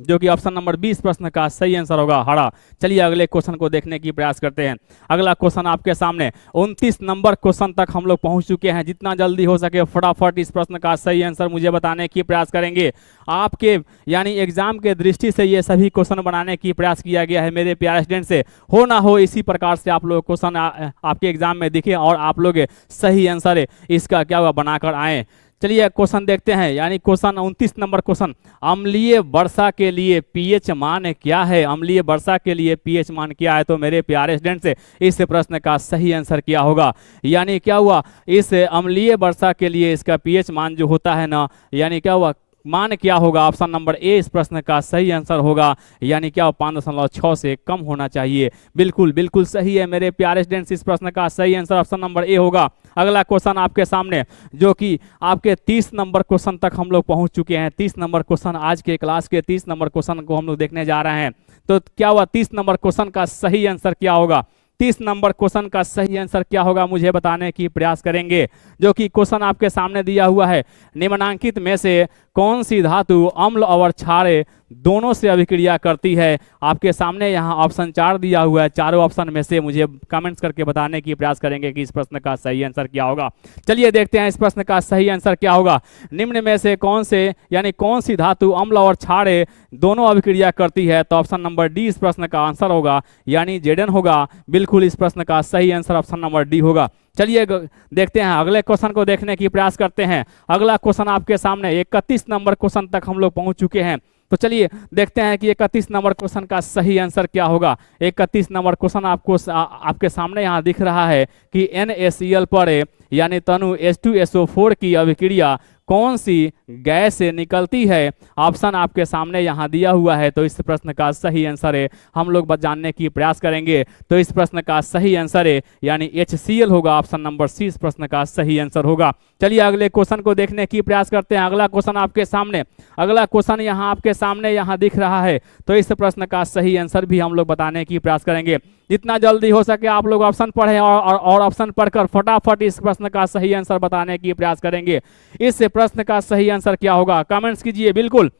जो कि ऑप्शन नंबर 20 प्रश्न का सही आंसर होगा हरा। चलिए अगले क्वेश्चन को देखने की प्रयास करते हैं। अगला क्वेश्चन आपके सामने 29 नंबर क्वेश्चन तक हम लोग पहुंच चुके हैं। जितना जल्दी हो सके फटाफट इस प्रश्न का सही आंसर मुझे बताने की प्रयास करेंगे। आपके यानी एग्जाम के दृष्टि से ये सभी क्वेश्चन बनाने की प्रयास किया गया है मेरे प्यारे स्टूडेंट से। हो ना हो इसी प्रकार से आप लोग क्वेश्चन आपके एग्जाम में दिखे और आप लोग सही आंसर इसका क्या हुआ बनाकर आए। चलिए क्वेश्चन देखते हैं, यानी क्वेश्चन 29 नंबर क्वेश्चन, अम्लीय वर्षा के लिए पीएच मान क्या है। अम्लीय वर्षा के लिए पीएच मान क्या है। तो मेरे प्यारे स्टूडेंट से इस प्रश्न का सही आंसर क्या होगा, यानी क्या हुआ, इस अम्लीय वर्षा के लिए इसका पीएच मान जो होता है ना, यानी क्या हुआ मान क्या होगा। ऑप्शन नंबर ए इस प्रश्न का सही आंसर होगा, यानी क्या 5.6 से कम होना चाहिए। बिल्कुल सही है मेरे प्यारे स्टूडेंट्स, इस प्रश्न का सही आंसर ऑप्शन नंबर ए होगा। अगला क्वेश्चन आपके सामने, जो कि आपके 30 नंबर क्वेश्चन तक हम लोग पहुंच चुके हैं। 30 नंबर क्वेश्चन, आज के क्लास के 30 नंबर क्वेश्चन को हम लोग देखने जा रहे हैं। तो क्या हुआ, 30 नंबर क्वेश्चन का सही आंसर क्या होगा। 30 नंबर क्वेश्चन का सही आंसर क्या होगा मुझे बताने की प्रयास करेंगे, जो कि क्वेश्चन आपके सामने दिया हुआ है, निम्नलिखित में से कौन सी धातु अम्ल और क्षार दोनों से अभिक्रिया करती है। आपके सामने यहाँ ऑप्शन 4 दिया हुआ है, चारों ऑप्शन में से मुझे कमेंट्स करके बताने की प्रयास करेंगे कि इस प्रश्न का सही आंसर क्या होगा। चलिए देखते हैं इस प्रश्न का सही आंसर क्या होगा। निम्न में से कौन से यानी कौन सी धातु अम्ल और क्षार दोनों अभिक्रिया करती है। तो ऑप्शन नंबर डी इस प्रश्न का आंसर होगा, यानी Zn होगा। बिल्कुल इस प्रश्न का सही आंसर ऑप्शन नंबर डी होगा। चलिए देखते हैं अगले क्वेश्चन को देखने की प्रयास करते हैं। अगला क्वेश्चन आपके सामने 31 नंबर क्वेश्चन तक हम लोग पहुंच चुके हैं। तो चलिए देखते हैं कि 31 नंबर क्वेश्चन का सही आंसर क्या होगा। 31 नंबर क्वेश्चन आपके सामने यहाँ दिख रहा है कि NaCl पर यानी तनु H2SO4 की अभिक्रिया कौन सी गैस से निकलती है। ऑप्शन आपके सामने यहाँ दिया हुआ है। तो इस प्रश्न का सही आंसर है हम लोग जानने की प्रयास करेंगे। तो इस प्रश्न का सही आंसर है यानी HCl होगा। ऑप्शन नंबर सी इस प्रश्न का सही आंसर होगा। चलिए अगले क्वेश्चन को देखने की प्रयास करते हैं। अगला क्वेश्चन आपके सामने, अगला क्वेश्चन यहाँ आपके सामने यहाँ दिख रहा है। तो इस प्रश्न का सही आंसर भी हम लोग बताने की प्रयास करेंगे। जितना जल्दी हो सके आप लोग ऑप्शन पढ़ें और ऑप्शन पढ़कर फटाफट इस प्रश्न का सही आंसर बताने की प्रयास करेंगे। इस प्रश्न का सही आंसर क्या होगा कमेंट्स कीजिए बिल्कुल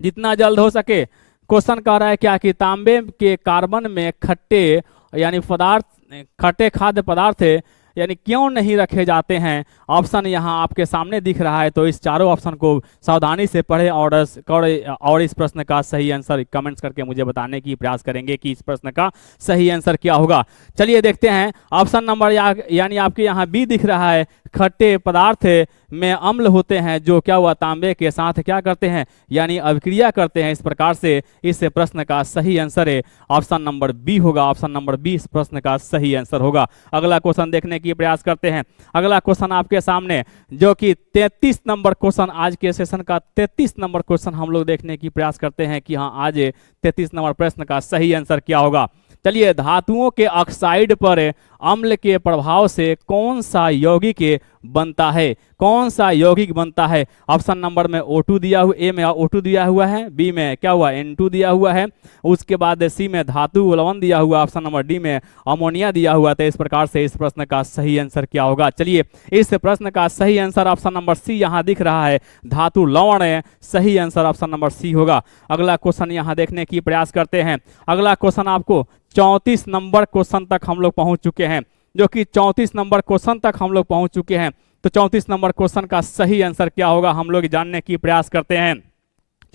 जितना जल्द हो सके। क्वेश्चन कह रहा है क्या कि तांबे के कार्बन में खट्टे यानी पदार्थ, खट्टे खाद्य पदार्थ यानी क्यों नहीं रखे जाते हैं? ऑप्शन यहाँ आपके सामने दिख रहा है, तो इस चारों ऑप्शन को सावधानी से पढ़ें और इस प्रश्न का सही आंसर कमेंट्स करके मुझे बताने की प्रयास करेंगे कि इस प्रश्न का सही आंसर क्या होगा। चलिए देखते हैं ऑप्शन नंबर यानी आपके यहाँ बी दिख रहा है, खट्टे पदार्थ में अम्ल होते हैं जो क्या हुआ तांबे के साथ क्या करते हैं, यानी अभिक्रिया करते हैं। इस प्रकार से इस प्रश्न का सही आंसर है ऑप्शन नंबर बी होगा। ऑप्शन नंबर बी इस प्रश्न का सही आंसर होगा। अगला क्वेश्चन देखने की प्रयास करते हैं। अगला क्वेश्चन आपके सामने जो कि 33 नंबर क्वेश्चन, आज के सेशन का 33 नंबर क्वेश्चन हम लोग देखने की प्रयास करते हैं कि हाँ आज 33 नंबर प्रश्न का सही आंसर क्या होगा। चलिए, धातुओं के ऑक्साइड पर अम्ल के प्रभाव से कौन सा यौगिक बनता है? कौन सा यौगिक बनता है? ऑप्शन नंबर में O2 दिया हुआ, ए में O2 दिया हुआ है, बी में क्या हुआ N2 दिया हुआ है, उसके बाद सी में धातु लवण दिया हुआ, ऑप्शन नंबर डी में अमोनिया दिया हुआ। तो इस प्रकार से इस प्रश्न का सही आंसर क्या होगा? चलिए, इस प्रश्न का सही आंसर ऑप्शन नंबर सी यहाँ दिख रहा है, धातु लवण है। सही आंसर ऑप्शन नंबर सी होगा। अगला क्वेश्चन यहाँ देखने की प्रयास करते हैं। अगला क्वेश्चन आपको 34 नंबर क्वेश्चन तक हम लोग पहुंच चुके हैं, जो कि 34 नंबर क्वेश्चन तक हम लोग पहुंच चुके हैं। तो 34 नंबर क्वेश्चन का सही आंसर क्या होगा हम लोग जानने की प्रयास करते हैं।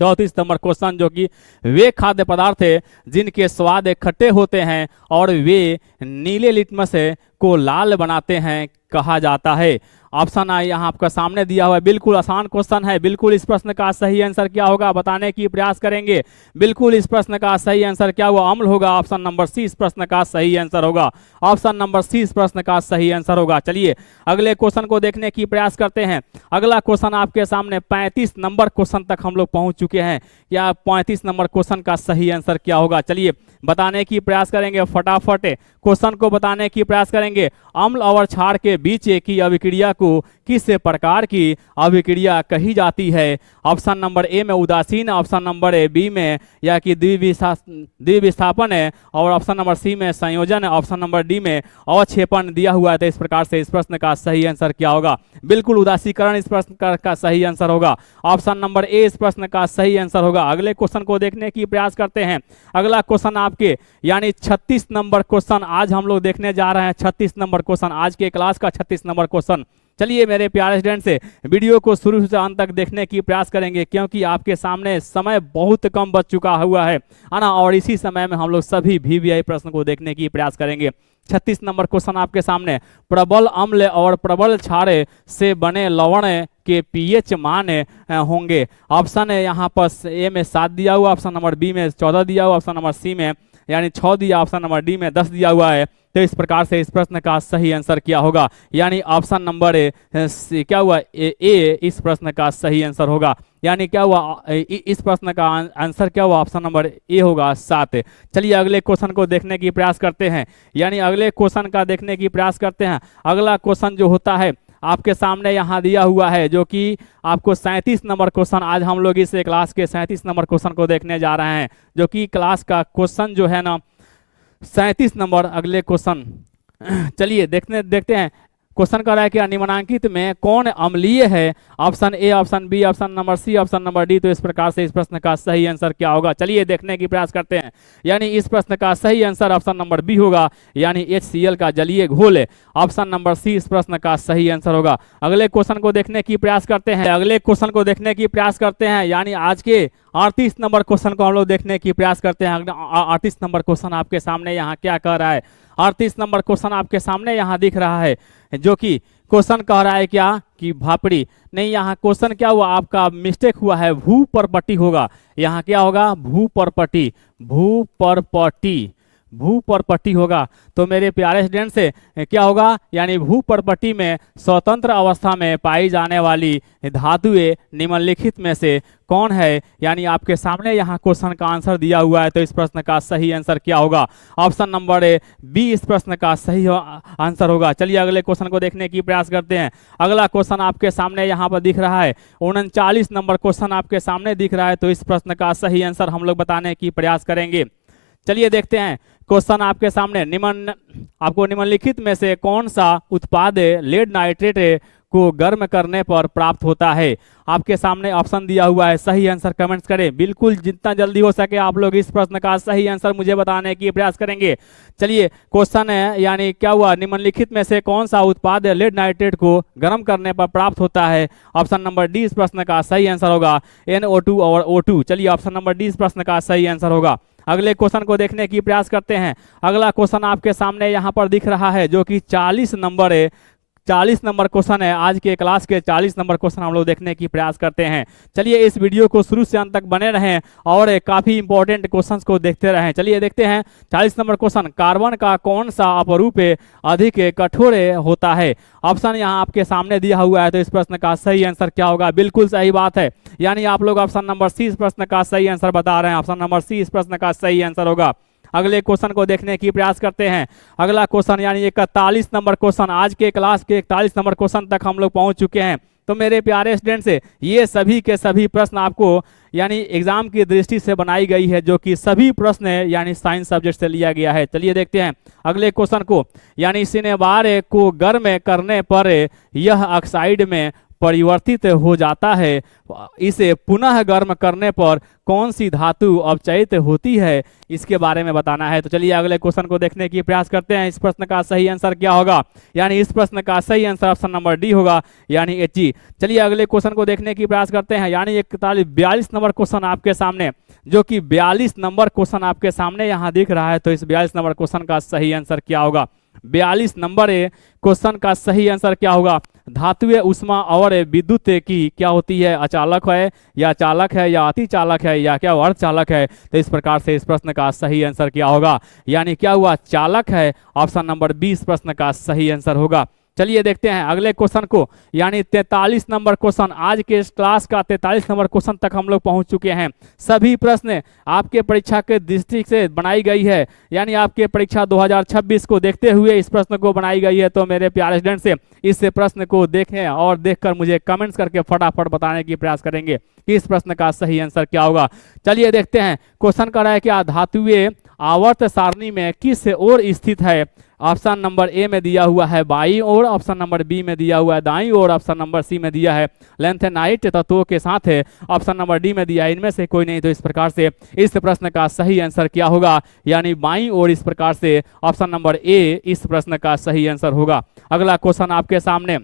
34 नंबर क्वेश्चन जो कि वे खाद्य पदार्थ है जिनके स्वाद खट्टे होते हैं और वे नीले लिटमस को लाल बनाते हैं कहा जाता है। ऑप्शन आई यहाँ आपका सामने दिया हुआ है। बिल्कुल आसान क्वेश्चन है। बिल्कुल इस प्रश्न का सही आंसर क्या होगा बताने की प्रयास करेंगे। बिल्कुल इस प्रश्न का सही आंसर क्या हुआ? अम्ल होगा। ऑप्शन नंबर सी इस प्रश्न का सही आंसर होगा। ऑप्शन नंबर सी इस प्रश्न का सही आंसर होगा। चलिए अगले क्वेश्चन को देखने की प्रयास करते हैं। अगला क्वेश्चन आपके सामने 35 नंबर क्वेश्चन तक हम लोग पहुंच चुके हैं। या 35 नंबर क्वेश्चन का सही आंसर क्या होगा? चलिए बताने की प्रयास करेंगे, फटाफट क्वेश्चन को बताने की प्रयास करेंगे। अम्ल और क्षार के बीच की अभिक्रिया को किस प्रकार की अभिक्रिया कही जाती है? ऑप्शन नंबर ए में उदासीन, ऑप्शन नंबर ए बी में या कि द्विविस्थापन है, और ऑप्शन नंबर सी में संयोजन है, ऑप्शन नंबर डी में अवक्षेपण दिया हुआ है। तो इस प्रकार से इस प्रश्न का सही आंसर क्या होगा? बिल्कुल उदासीकरण इस प्रश्न का सही आंसर होगा। ऑप्शन नंबर ए इस प्रश्न का सही आंसर होगा। अगले क्वेश्चन को देखने की प्रयास करते हैं। अगला क्वेश्चन आपके यानी 36 नंबर क्वेश्चन आज हम लोग देखने जा रहे हैं। 36 नंबर क्वेश्चन, आज के क्लास का 36 नंबर क्वेश्चन। चलिए मेरे प्यारे स्टूडेंट से वीडियो को शुरू से अंत तक देखने की प्रयास करेंगे, क्योंकि आपके सामने समय बहुत कम बच चुका हुआ है ना, और इसी समय में हम लोग सभी VVI प्रश्न को देखने की प्रयास करेंगे। 36 नंबर क्वेश्चन आपके सामने, प्रबल अम्ल और प्रबल क्षार से बने लवण के pH मान होंगे। ऑप्शन है यहाँ पर ए में 7 दिया हुआ, ऑप्शन नंबर बी में 14 दिया हुआ, ऑप्शन नंबर सी में यानी 6 दिया, ऑप्शन नंबर डी में 10 दिया हुआ है। तो इस प्रकार से इस प्रश्न का सही आंसर क्या होगा? यानी ऑप्शन नंबर क्या हुआ ए इस प्रश्न का सही आंसर होगा। यानी क्या हुआ इस प्रश्न का आंसर क्या हुआ? ऑप्शन नंबर ए होगा 7। चलिए अगले क्वेश्चन को देखने की प्रयास करते हैं। यानी अगले क्वेश्चन का देखने की प्रयास करते हैं। अगला क्वेश्चन जो होता है आपके सामने यहाँ दिया हुआ है, जो कि आपको 37 नंबर क्वेश्चन, आज हम लोग इस क्लास के 37 नंबर क्वेश्चन को देखने जा रहे हैं, जो कि क्लास का क्वेश्चन जो है ना 37 नंबर अगले क्वेश्चन। चलिए देखते हैं। क्वेश्चन कर रहा है कि निम्नलिखित में कौन अम्लीय है? Option A, option B, option number C, option number D. तो इस प्रकार से इस प्रश्न का सही आंसर क्या होगा? चलिए देखने की प्रयास करते हैं। यानी इस प्रश्न का सही आंसर ऑप्शन नंबर बी होगा, यानी HCl का जलीय घोल। ऑप्शन नंबर सी इस प्रश्न का सही आंसर होगा। अगले क्वेश्चन को देखने की प्रयास करते हैं। अगले क्वेश्चन को देखने की प्रयास करते हैं। यानी आज के 38 नंबर क्वेश्चन को हम लोग देखने की प्रयास करते हैं। 38 नंबर क्वेश्चन आपके सामने यहाँ क्या कह रहा है? 38 नंबर क्वेश्चन आपके सामने यहाँ दिख रहा है, जो कि क्वेश्चन कह रहा है क्या कि भापड़ी नहीं, यहाँ क्वेश्चन क्या हुआ? आपका मिस्टेक हुआ है, भू परपटी होगा। यहाँ क्या होगा? भू परपटी, भू परपटी, भू परपटी होगा। तो मेरे प्यारे स्टूडेंट से क्या होगा? यानी भू परपटी में स्वतंत्र अवस्था में पाई जाने वाली धातुएं निम्नलिखित में से कौन है? यानी आपके सामने यहाँ क्वेश्चन का आंसर दिया हुआ है। तो इस प्रश्न का सही आंसर क्या होगा? ऑप्शन नंबर बी इस प्रश्न का सही आंसर होगा। चलिए अगले क्वेश्चन को देखने की प्रयास करते हैं। अगला क्वेश्चन आपके सामने यहाँ पर दिख रहा है, 39 नंबर क्वेश्चन आपके सामने दिख रहा है। तो इस प्रश्न का सही आंसर हम लोग बताने की प्रयास करेंगे। चलिए देखते हैं। क्वेश्चन आपके सामने, आपको निम्नलिखित में से कौन सा उत्पाद लेड नाइट्रेट को गर्म करने पर प्राप्त होता है। आपके सामने ऑप्शन दिया हुआ है, सही आंसर कमेंट्स करें। बिल्कुल जितना जल्दी हो सके आप लोग इस प्रश्न का सही आंसर मुझे बताने की प्रयास करेंगे। चलिए क्वेश्चन है, यानी क्या हुआ, निम्नलिखित में से कौन सा उत्पाद लेड नाइट्रेट को गर्म करने पर प्राप्त होता है? ऑप्शन नंबर डी इस प्रश्न का सही आंसर होगा, NO2 और O2। चलिए ऑप्शन नंबर डी इस प्रश्न का सही आंसर होगा। अगले क्वेश्चन को देखने की प्रयास करते हैं। अगला क्वेश्चन आपके सामने यहाँ पर दिख रहा है, जो कि 40 नंबर है। 40 नंबर क्वेश्चन है, आज के क्लास के 40 नंबर क्वेश्चन हम लोग देखने की प्रयास करते हैं। चलिए इस वीडियो को शुरू से अंत तक बने रहें और काफी इंपॉर्टेंट क्वेश्चंस को देखते रहें। चलिए देखते हैं 40 नंबर क्वेश्चन, कार्बन का कौन सा अपरूप अधिक कठोर होता है? ऑप्शन यहाँ आपके सामने दिया हुआ है, तो इस प्रश्न का सही आंसर क्या होगा? बिल्कुल सही बात है, यानी आप लोग ऑप्शन नंबर सी इस प्रश्न का सही आंसर बता रहे हैं। ऑप्शन नंबर सी इस प्रश्न का सही आंसर होगा। अगले क्वेश्चन को देखने की प्रयास करते हैं। अगला क्वेश्चन यानी 41 नंबर क्वेश्चन, आज के क्लास के 41 नंबर क्वेश्चन तक हम लोग पहुंच चुके हैं। तो मेरे प्यारे स्टूडेंट्स, ये सभी के सभी प्रश्न आपको यानी एग्जाम की दृष्टि से बनाई गई है, जो कि सभी प्रश्न यानी साइंस सब्जेक्ट से लिया गया है। चलिए देखते हैं अगले क्वेश्चन को, यानी सिनेबार को गर्म करने पर यह ऑक्साइड में परिवर्तित हो जाता है, इसे पुनः गर्म करने पर कौन सी धातु अपचयित होती है? इसके बारे में बताना है। तो चलिए अगले क्वेश्चन को देखने की प्रयास करते हैं। इस प्रश्न का सही आंसर क्या होगा? यानी इस प्रश्न का सही आंसर ऑप्शन नंबर डी होगा, यानी Hg। चलिए अगले क्वेश्चन को देखने की प्रयास करते हैं, यानी 42 नंबर क्वेश्चन आपके सामने, जो कि 42 नंबर क्वेश्चन आपके सामने यहाँ दिख रहा है। तो इस 42 नंबर क्वेश्चन का सही आंसर क्या होगा? 42 नंबर क्वेश्चन का सही आंसर क्या होगा? धातुएं ऊष्मा और विद्युत की क्या होती है? अचालक है या चालक है या अति चालक है या क्या अर्धचालक है? तो इस प्रकार से इस प्रश्न का सही आंसर क्या होगा? यानी क्या हुआ, चालक है। ऑप्शन नंबर 20 प्रश्न का सही आंसर होगा। चलिए देखते हैं अगले क्वेश्चन को, यानी 43 नंबर क्वेश्चन, आज के इस क्लास का 43 नंबर क्वेश्चन तक हम लोग पहुंच चुके हैं। सभी प्रश्न आपके परीक्षा के दृष्टि से बनाई गई है, यानी आपके परीक्षा 2026 को देखते हुए इस प्रश्न को बनाई गई है। तो मेरे प्यारे स्टूडेंट से इस प्रश्न को देखें और देखकर मुझे कमेंट्स करके फटाफट बताने की प्रयास करेंगे कि इस प्रश्न का सही आंसर क्या होगा। चलिए देखते हैं क्वेश्चन कर रहा है, क्या धातुएं आवर्त सारणी में किस ओर स्थित है? ऑप्शन नंबर ए में दिया हुआ है बाईं ओर, ऑप्शन नंबर बी में दिया हुआ है दाईं ओर, ऑप्शन नंबर सी में दिया है लेंथेनाइट तत्वों के साथ है, ऑप्शन नंबर डी में दिया है इनमें से कोई नहीं। तो इस प्रकार से इस प्रश्न का सही आंसर क्या होगा? यानी बाईं ओर। इस प्रकार से ऑप्शन नंबर ए इस प्रश्न का सही आंसर होगा। अगला क्वेश्चन आपके सामने,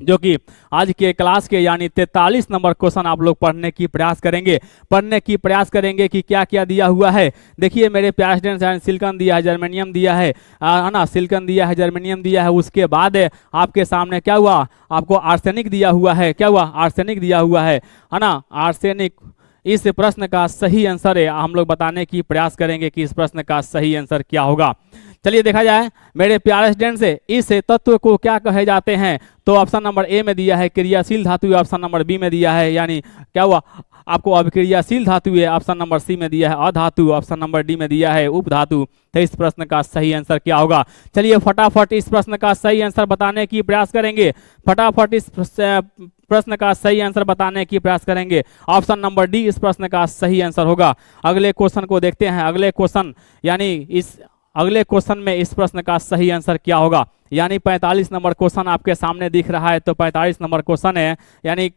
जो कि आज के क्लास के यानी 43 नंबर क्वेश्चन आप लोग पढ़ने की प्रयास करेंगे कि क्या क्या दिया हुआ है। देखिए मेरे प्यारे स्टूडेंट्स, सिलिकॉन दिया है, जर्मेनियम दिया है ना, सिलिकॉन दिया है, जर्मेनियम दिया है। उसके बाद आपके सामने क्या हुआ, आपको आर्सेनिक दिया हुआ है। क्या हुआ, आर्सेनिक दिया हुआ है ना, आर्सेनिक। इस प्रश्न का सही आंसर है, हम लोग बताने की प्रयास करेंगे कि इस प्रश्न का सही आंसर क्या होगा। चलिए देखा जाए मेरे प्यारे स्टूडेंट से, इस तत्व को क्या कहे जाते हैं? तो ऑप्शन नंबर ए में दिया है क्रियाशील धातु, ऑप्शन नंबर बी में दिया है यानी क्या हुआ आपको अभिक्रियाशील धातु है, ऑप्शन नंबर सी में दिया है अधातु, ऑप्शन नंबर डी में दिया है उपधातु। तो इस प्रश्न का सही आंसर क्या होगा? चलिए फटाफट इस प्रश्न का सही आंसर बताने की प्रयास करेंगे। फटाफट इस प्रश्न का सही आंसर बताने की प्रयास करेंगे। ऑप्शन नंबर डी इस प्रश्न का सही आंसर होगा। अगले क्वेश्चन को देखते हैं। अगले क्वेश्चन यानी इस अगले क्वेश्चन में इस प्रश्न का सही आंसर क्या होगा? यानी 45 नंबर क्वेश्चन आपके सामने दिख रहा है। तो 45 नंबर क्वेश्चन है, यानी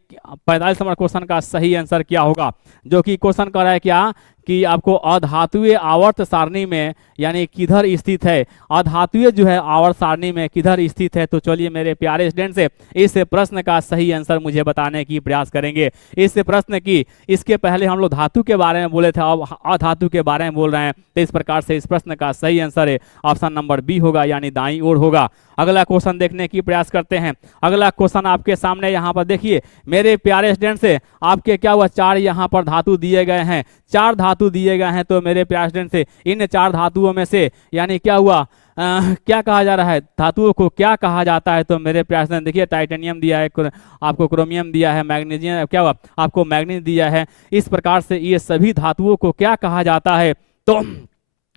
45 नंबर क्वेश्चन का सही आंसर क्या होगा? जो कि क्वेश्चन कर रहा है क्या कि आपको अधातुएं आवर्त सारणी में यानी किधर स्थित है? अधातुएं जो है आवर्त सारणी में किधर स्थित है? तो चलिए मेरे प्यारे स्टूडेंट से इस प्रश्न का सही आंसर मुझे बताने की प्रयास करेंगे। इस प्रश्न की इसके पहले हम लोग धातु के बारे में बोले थे, अब अधातु के बारे में बोल रहे हैं। तो इस प्रकार से इस प्रश्न का सही आंसर है ऑप्शन नंबर बी होगा, यानी दाईं ओर होगा। अगला क्वेश्चन देखने की प्रयास करते हैं। अगला क्वेश्चन आपके सामने यहाँ पर देखिए मेरे प्यारे स्टूडेंट से, आपके क्या हुआ 4 यहाँ पर धातु दिए गए हैं, 4 धातु दिए गए हैं। तो मेरे प्यारे स्टूडेंट से इन 4 धातुओं में से यानी क्या हुआ क्या कहा जा रहा है, धातुओं को क्या कहा जाता है? तो मेरे प्यारे स्टूडेंट देखिए टाइटेनियम दिया है, आपको क्रोमियम दिया है, मैग्नीशियम क्या हुआ आपको मैग्नीज दिया है। इस प्रकार से ये सभी धातुओं को क्या कहा जाता है? तो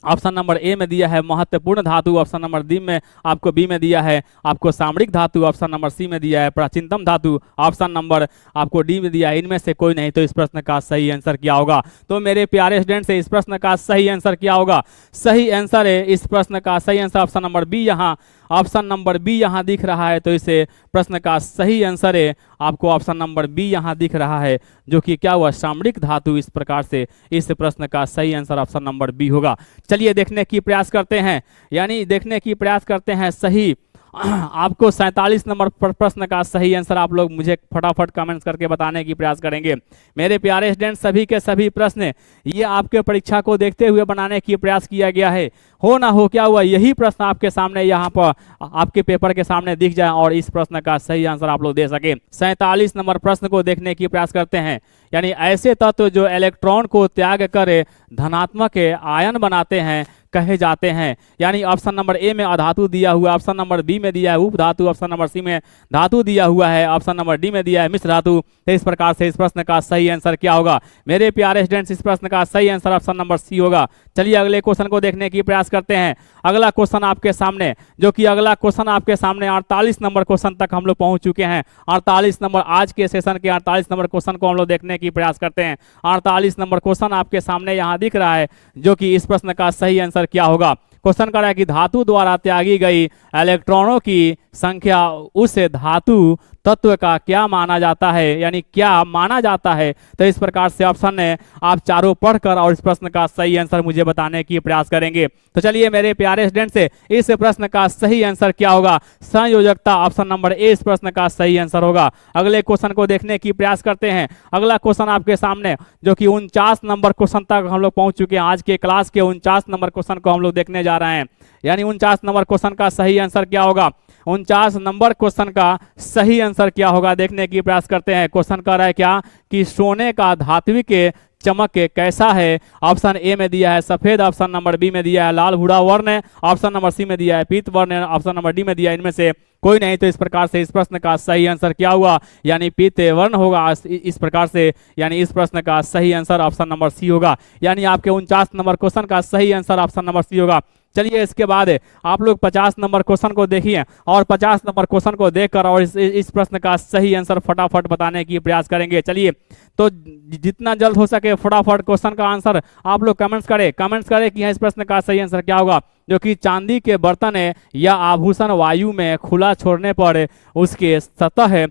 ऑप्शन नंबर ए में दिया है महत्वपूर्ण धातु, ऑप्शन नंबर डी में आपको बी में दिया है आपको सामरिक धातु, ऑप्शन नंबर सी में दिया है प्राचीनतम धातु, ऑप्शन नंबर आपको डी में दिया है इनमें से कोई नहीं। तो इस प्रश्न का सही आंसर क्या होगा? तो मेरे प्यारे स्टूडेंट से इस प्रश्न का सही आंसर क्या होगा? सही आंसर है इस प्रश्न का सही आंसर ऑप्शन नंबर बी यहाँ ऑप्शन नंबर बी यहाँ दिख रहा है, तो इस प्रश्न का सही आंसर है आपको ऑप्शन नंबर बी यहाँ दिख रहा है, जो कि क्या हुआ, सामरिक धातु। इस प्रकार से इस प्रश्न का सही आंसर ऑप्शन नंबर बी होगा। चलिए देखने की प्रयास करते हैं, यानी देखने की प्रयास करते हैं सही आपको 47 नंबर पर प्रश्न का सही आंसर आप लोग मुझे फटाफट कमेंट्स करके बताने की प्रयास करेंगे। मेरे प्यारे स्टूडेंट, सभी के सभी प्रश्न ये आपके परीक्षा को देखते हुए बनाने की प्रयास किया गया है। हो ना हो, क्या हुआ, यही प्रश्न आपके सामने यहाँ पर आपके पेपर के सामने दिख जाए और इस प्रश्न का सही आंसर आप लोग दे सके। 47 नंबर प्रश्न को देखने की प्रयास करते हैं, यानी ऐसे तत्व जो इलेक्ट्रॉन को त्याग कर धनात्मक आयन बनाते हैं कहे जाते हैं। यानी ऑप्शन नंबर ए में अधातु दिया हुआ, ऑप्शन नंबर बी में दिया है उपधातु, ऑप्शन नंबर सी में धातु दिया हुआ है, ऑप्शन नंबर डी में दिया है मिश्र धातु। तो इस प्रकार से इस प्रश्न का सही आंसर क्या होगा मेरे प्यारे स्टूडेंट्स, इस प्रश्न का सही आंसर ऑप्शन नंबर सी होगा। चलिए अगले क्वेश्चन को देखने की प्रयास करते हैं। अगला क्वेश्चन आपके सामने, जो कि अगला क्वेश्चन आपके सामने 48 नंबर क्वेश्चन तक हम लोग पहुंच चुके हैं। 48 नंबर आज के सेशन के 48 नंबर क्वेश्चन को हम लोग देखने की प्रयास करते हैं। 48 नंबर क्वेश्चन आपके सामने यहाँ दिख रहा है, जो कि इस प्रश्न का सही आंसर क्या होगा। क्वेश्चन कर रहा है कि धातु द्वारा त्यागी गई इलेक्ट्रॉनों की संख्या उस धातु तत्व का क्या माना जाता है, यानी क्या माना जाता है। तो इस प्रकार से ऑप्शन है आप चारों पढ़कर और इस प्रश्न का सही आंसर मुझे बताने की प्रयास करेंगे। तो चलिए मेरे प्यारे स्टूडेंट से इस प्रश्न का सही आंसर क्या होगा, संयोजकता ऑप्शन नंबर ए इस प्रश्न का सही आंसर होगा। अगले क्वेश्चन को देखने की प्रयास करते हैं। अगला क्वेश्चन आपके सामने, जो कि 49 नंबर क्वेश्चन तक हम लोग पहुंच चुके हैं। आज के क्लास के 49 नंबर क्वेश्चन को हम लोग देखने जा रहे हैं, यानी 49 नंबर क्वेश्चन का सही आंसर क्या होगा। 49 नंबर क्वेश्चन का सही आंसर क्या होगा देखने की प्रयास करते हैं। क्वेश्चन कह रहा है क्या कि सोने का धात्विक चमक कैसा है। ऑप्शन ए में दिया है सफेद, ऑप्शन नंबर बी में दिया है लाल भूरा वर्ण, ऑप्शन नंबर सी में दिया है पीत वर्ण, ऑप्शन नंबर डी में दिया है इनमें से कोई नहीं। तो इस प्रकार से इस प्रश्न का सही आंसर क्या हुआ, यानी पीत वर्ण होगा। इस प्रकार से यानी इस प्रश्न का सही आंसर ऑप्शन नंबर सी होगा, यानी आपके 49 नंबर क्वेश्चन का सही आंसर ऑप्शन नंबर सी होगा। चलिए इसके बाद आप लोग 50 नंबर क्वेश्चन को देखिए और 50 नंबर क्वेश्चन को देखकर और इस प्रश्न का सही आंसर फटाफट बताने की प्रयास करेंगे। चलिए तो जितना जल्द हो सके फटाफट क्वेश्चन का आंसर आप लोग कमेंट्स करें कि इस प्रश्न का सही आंसर क्या होगा। जो कि चांदी के बर्तन या आभूषण वायु में खुला छोड़ने पर उसके सतह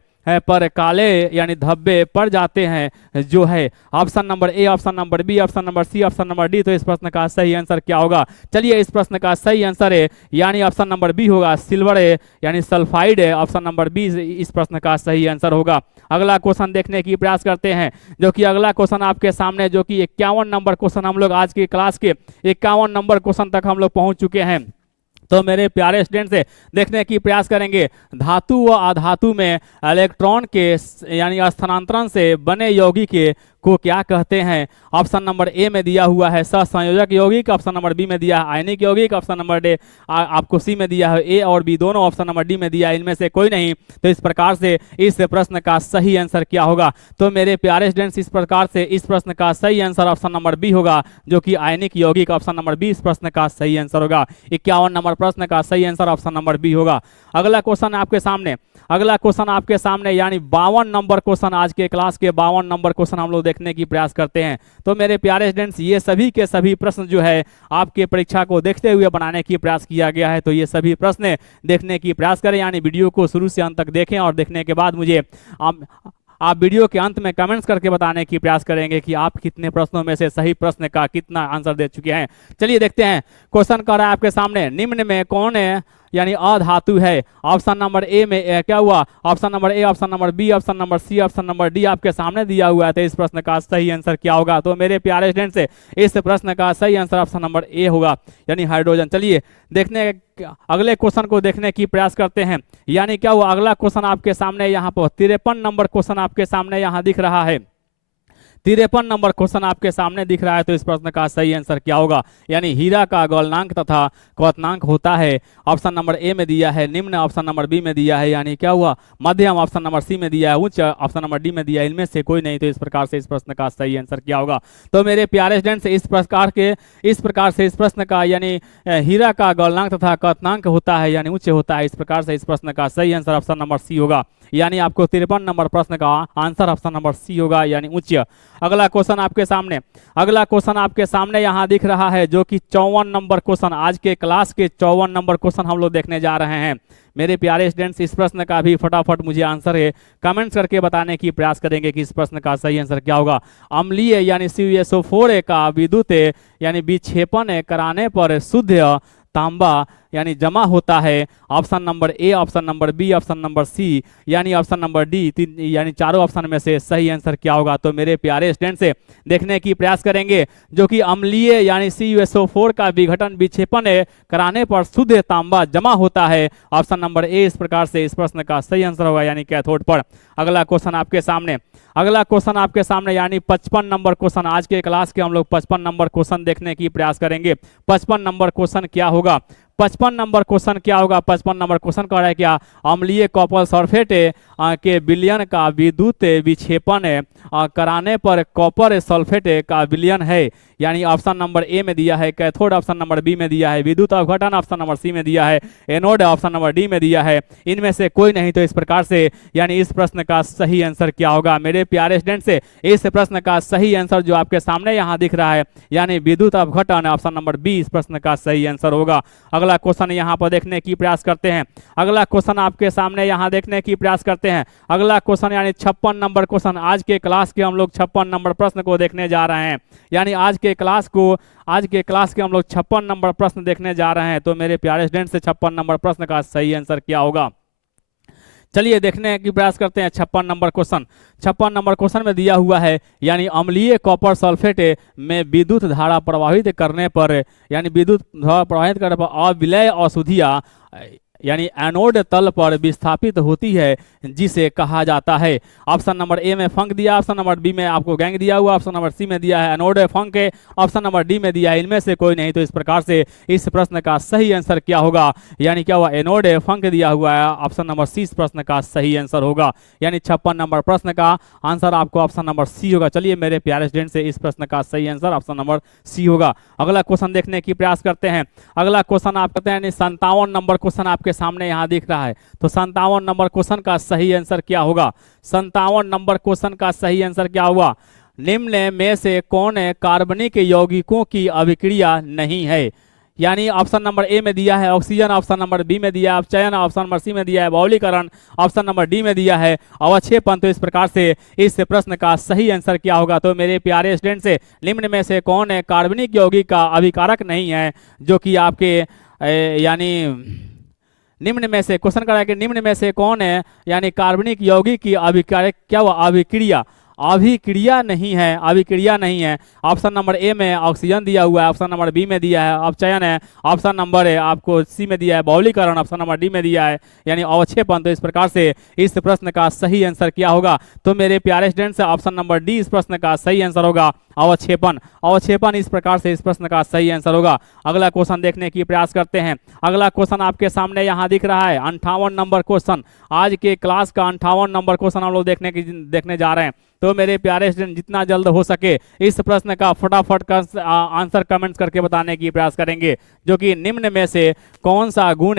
पर काले यानी धब्बे पड़ जाते हैं, जो है option number A, option number B, option number C, option number D. तो इस प्रश्न का सही आंसर क्या होगा। चलिए इस प्रश्न का सही आंसर है यानी ऑप्शन नंबर बी होगा, सिल्वर है यानी सल्फाइड है। ऑप्शन नंबर बी इस प्रश्न का सही आंसर होगा। अगला क्वेश्चन देखने की प्रयास करते हैं, जो कि अगला क्वेश्चन आपके सामने, जो कि 51 नंबर क्वेश्चन हम लोग आज की क्लास के 51 नंबर क्वेश्चन तक हम लोग पहुंच चुके हैं। तो मेरे प्यारे स्टूडेंट से देखने की प्रयास करेंगे, धातु व अधातु में इलेक्ट्रॉन के यानी स्थानांतरण से बने यौगिक को क्या कहते हैं। ऑप्शन नंबर ए में दिया हुआ है सहसंयोजक यौगिक, ऑप्शन नंबर बी में दिया है आयनिक यौगिक, ऑप्शन नंबर डी आपको सी में दिया है ए और बी दोनों, ऑप्शन नंबर डी में दिया है इनमें से कोई नहीं। तो इस प्रकार से इस प्रश्न का सही आंसर क्या होगा। तो मेरे प्यारे स्टूडेंट्स इस प्रकार से इस प्रश्न का सही आंसर ऑप्शन नंबर बी होगा, जो कि आयनिक यौगिक। ऑप्शन नंबर बी इस प्रश्न का सही आंसर होगा। 51 नंबर प्रश्न का सही आंसर ऑप्शन नंबर बी होगा। अगला क्वेश्चन आपके सामने, अगला क्वेश्चन आपके सामने यानी 52 नंबर क्वेश्चन, आज के क्लास के 52 नंबर क्वेश्चन हम लोग देखने की प्रयास करते हैं। तो मेरे प्यारे स्टूडेंट्स ये सभी के सभी प्रश्न जो है आपके परीक्षा को देखते हुए बनाने की प्रयास किया गया है। तो ये सभी प्रश्न देखने की प्रयास करें, यानी वीडियो को शुरू से अंत तक देखें और देखने के बाद मुझे आप वीडियो के अंत में कमेंट्स करके बताने की प्रयास करेंगे कि आप कितने प्रश्नों में से सही प्रश्न का कितना आंसर दे चुके हैं। चलिए देखते हैं। क्वेश्चन कर रहा है आपके सामने, निम्न में कौन है यानी अधातु है। ऑप्शन नंबर ए में क्या हुआ, option number A, option number B, option number C, option number D आपके सामने दिया हुआ है। तो इस प्रश्न का सही आंसर क्या होगा। तो मेरे प्यारे स्टूडेंट से इस प्रश्न का सही आंसर ऑप्शन नंबर ए होगा, यानी हाइड्रोजन। चलिए देखने अगले क्वेश्चन को देखने की प्रयास करते हैं, यानी क्या हुआ अगला क्वेश्चन आपके सामने यहाँ पर 53 नंबर क्वेश्चन आपके सामने यहाँ दिख रहा है। 53 नंबर क्वेश्चन आपके सामने दिख रहा है। तो इस प्रश्न का सही आंसर क्या होगा, यानी हीरा का गलनांक तथा क्वथनांक होता है। ऑप्शन नंबर ए में दिया है निम्न, ऑप्शन नंबर बी में दिया है यानी क्या हुआ मध्यम, ऑप्शन नंबर सी में दिया है उच्च, ऑप्शन नंबर डी में दिया है इनमें से कोई नहीं। तो इस प्रकार से इस प्रश्न का सही आंसर क्या होगा। तो मेरे प्यारे स्टूडेंट्स इस प्रकार से इस प्रश्न का यानी हीरा का गलनांक तथा क्वथनांक होता है यानी उच्च होता है। इस प्रकार से इस प्रश्न का सही आंसर ऑप्शन नंबर सी होगा, यानी आपको 53 नंबर प्रश्न का आंसर ऑप्शन नंबर सी होगा, यानी उच्च। अगला क्वेश्चन आपके सामने, अगला क्वेश्चन आपके सामने यहाँ दिख रहा है, जो कि 54 नंबर क्वेश्चन, आज के क्लास के 54 नंबर क्वेश्चन हम लोग देखने जा रहे हैं। मेरे प्यारे स्टूडेंट्स, इस प्रश्न का भी फटाफट मुझे आंसर है कमेंट्स करके बताने की प्रयास करेंगे कि इस प्रश्न का सही आंसर क्या होगा। अम्लीय यानी CuSO4 का विद्युत यानी विक्षेपण कराने पर शुद्ध तांबा यानी जमा होता है। Option number A, option number B, option number C यानी ऑप्शन नंबर डी, यानी चारों ऑप्शन में से सही आंसर क्या होगा। तो मेरे प्यारे स्टूडेंट से देखने की प्रयास करेंगे, जो कि अम्लीय यानी CuSO4 का विघटन विक्षेपण कराने पर शुद्ध तांबा जमा होता है। ऑप्शन नंबर ए इस प्रकार से इस प्रश्न का सही आंसर होगा, यानी कैथोड पर। अगला क्वेश्चन आपके सामने, अगला क्वेश्चन आपके सामने यानी 55 नंबर क्वेश्चन, आज के क्लास के हम लोग 55 नंबर क्वेश्चन देखने की प्रयास करेंगे। 55 नंबर क्वेश्चन क्या होगा, 55 नंबर क्वेश्चन क्या होगा। 55 नंबर क्वेश्चन कह रहा है क्या, अम्लीय कॉपर सल्फेट के विलयन का विद्युत विक्षेपण कराने पर कॉपर सल्फेट का विलयन है। यानी ऑप्शन नंबर ए में दिया है कैथोड, ऑप्शन नंबर बी में दिया है विद्युत अवघटन, ऑप्शन नंबर सी में दिया है एनोड, ऑप्शन नंबर डी में दिया है इनमें से कोई नहीं। तो इस प्रकार से यानी इस प्रश्न का सही आंसर क्या होगा। मेरे प्यारे स्टूडेंट से इस प्रश्न का सही आंसर जो आपके सामने यहाँ दिख रहा है यानी विद्युत अवघटन, ऑप्शन नंबर बी इस प्रश्न का सही आंसर होगा। अगला क्वेश्चन यहाँ पर देखने की प्रयास करते हैं, अगला क्वेश्चन आपके सामने यहाँ देखने की प्रयास करते हैं। अगला क्वेश्चन यानी 56 नंबर क्वेश्चन, आज के क्लास के हम लोग 56 नंबर प्रश्न को देखने जा रहे हैं। यानी आज के क्लास के हम लोग 56 नंबर प्रश्न देखने जा रहे हैं। तो मेरे प्यारे स्टूडेंट से 56 नंबर प्रश्न का सही आंसर क्या होगा, चलिए देखने की प्रयास करते हैं। 56 नंबर क्वेश्चन, 56 नंबर क्वेश्चन में दिया हुआ है यानी अम्लीय कॉपर सल्फेट में विद्युत धारा प्रवाहित करने पर यानी विद्युत धारा प्रवाहित करने पर अविलय अशुद्धियां यानी एनोड तल पर विस्थापित होती है, जिसे कहा जाता है। ऑप्शन नंबर ए में फंक दिया, ऑप्शन नंबर बी में आपको गैंग दिया हुआ, ऑप्शन नंबर सी में दिया है एनोड फंक, ऑप्शन नंबर डी में दिया है इनमें से कोई नहीं। तो इस प्रकार से इस प्रश्न का सही आंसर क्या होगा, यानी क्या हुआ एनोड फंक दिया हुआ है, ऑप्शन नंबर सी इस प्रश्न का सही आंसर होगा। यानी 56 नंबर प्रश्न का आंसर आपको ऑप्शन नंबर सी होगा। चलिए मेरे प्यारे स्टूडेंट से इस प्रश्न का सही आंसर ऑप्शन नंबर सी होगा। अगला क्वेश्चन देखने की प्रयास करते हैं। अगला क्वेश्चन आप करते हैं 57 नंबर क्वेश्चन आपके सामने यहाँ दिख रहा है। तो 57 नंबर क्वेश्चन का सही आंसर क्या होगा, 57 नंबर क्वेश्चन का सही आंसर क्या होगा। निम्न में से कौन कार्बनिक यौगिकों की अभिक्रिया नहीं है। यानी ऑप्शन नंबर ए में दिया है ऑक्सीजन, ऑप्शन नंबर बी में दिया है अपचयन, ऑप्शन नंबर सी में दिया है बहुलीकरण, ऑप्शन नंबर डी में दिया है अवक्षेपण। तो इस प्रकार से इस प्रश्न का सही आंसर क्या होगा। तो मेरे प्यारे स्टूडेंट से निम्न में से कौन कार्बनिक यौगिक का अभिकारक नहीं है, जो कि आपके यानी निम्न में से क्वेश्चन करा कि निम्न में से कौन है यानी कार्बनिक यौगिक की अभिकारक क्या हुआ अभिक्रिया, अभिक्रिया नहीं है, अभिक्रिया नहीं है। ऑप्शन नंबर ए में ऑक्सीजन दिया हुआ है, ऑप्शन नंबर बी में दिया है अपचयन है, ऑप्शन नंबर आपको सी में दिया है बहुलीकरण, ऑप्शन नंबर डी में दिया है यानी अवक्षेपण। तो इस प्रकार से इस प्रश्न का सही आंसर क्या होगा। तो मेरे प्यारे स्टूडेंट्स ऑप्शन नंबर डी इस प्रश्न का सही आंसर होगा अवक्षेपण, अवक्षेपण इस प्रकार से इस प्रश्न का सही आंसर होगा। अगला क्वेश्चन देखने की प्रयास करते हैं। अगला क्वेश्चन आपके सामने यहाँ दिख रहा है 58 नंबर क्वेश्चन, आज के क्लास का 58 नंबर क्वेश्चन हम लोग देखने जा रहे हैं। तो मेरे प्यारे स्टूडेंट जितना जल्द हो सके इस प्रश्न का फटाफट का आंसर कमेंट्स करके बताने की प्रयास करेंगे, जो कि निम्न में से कौन सा गुण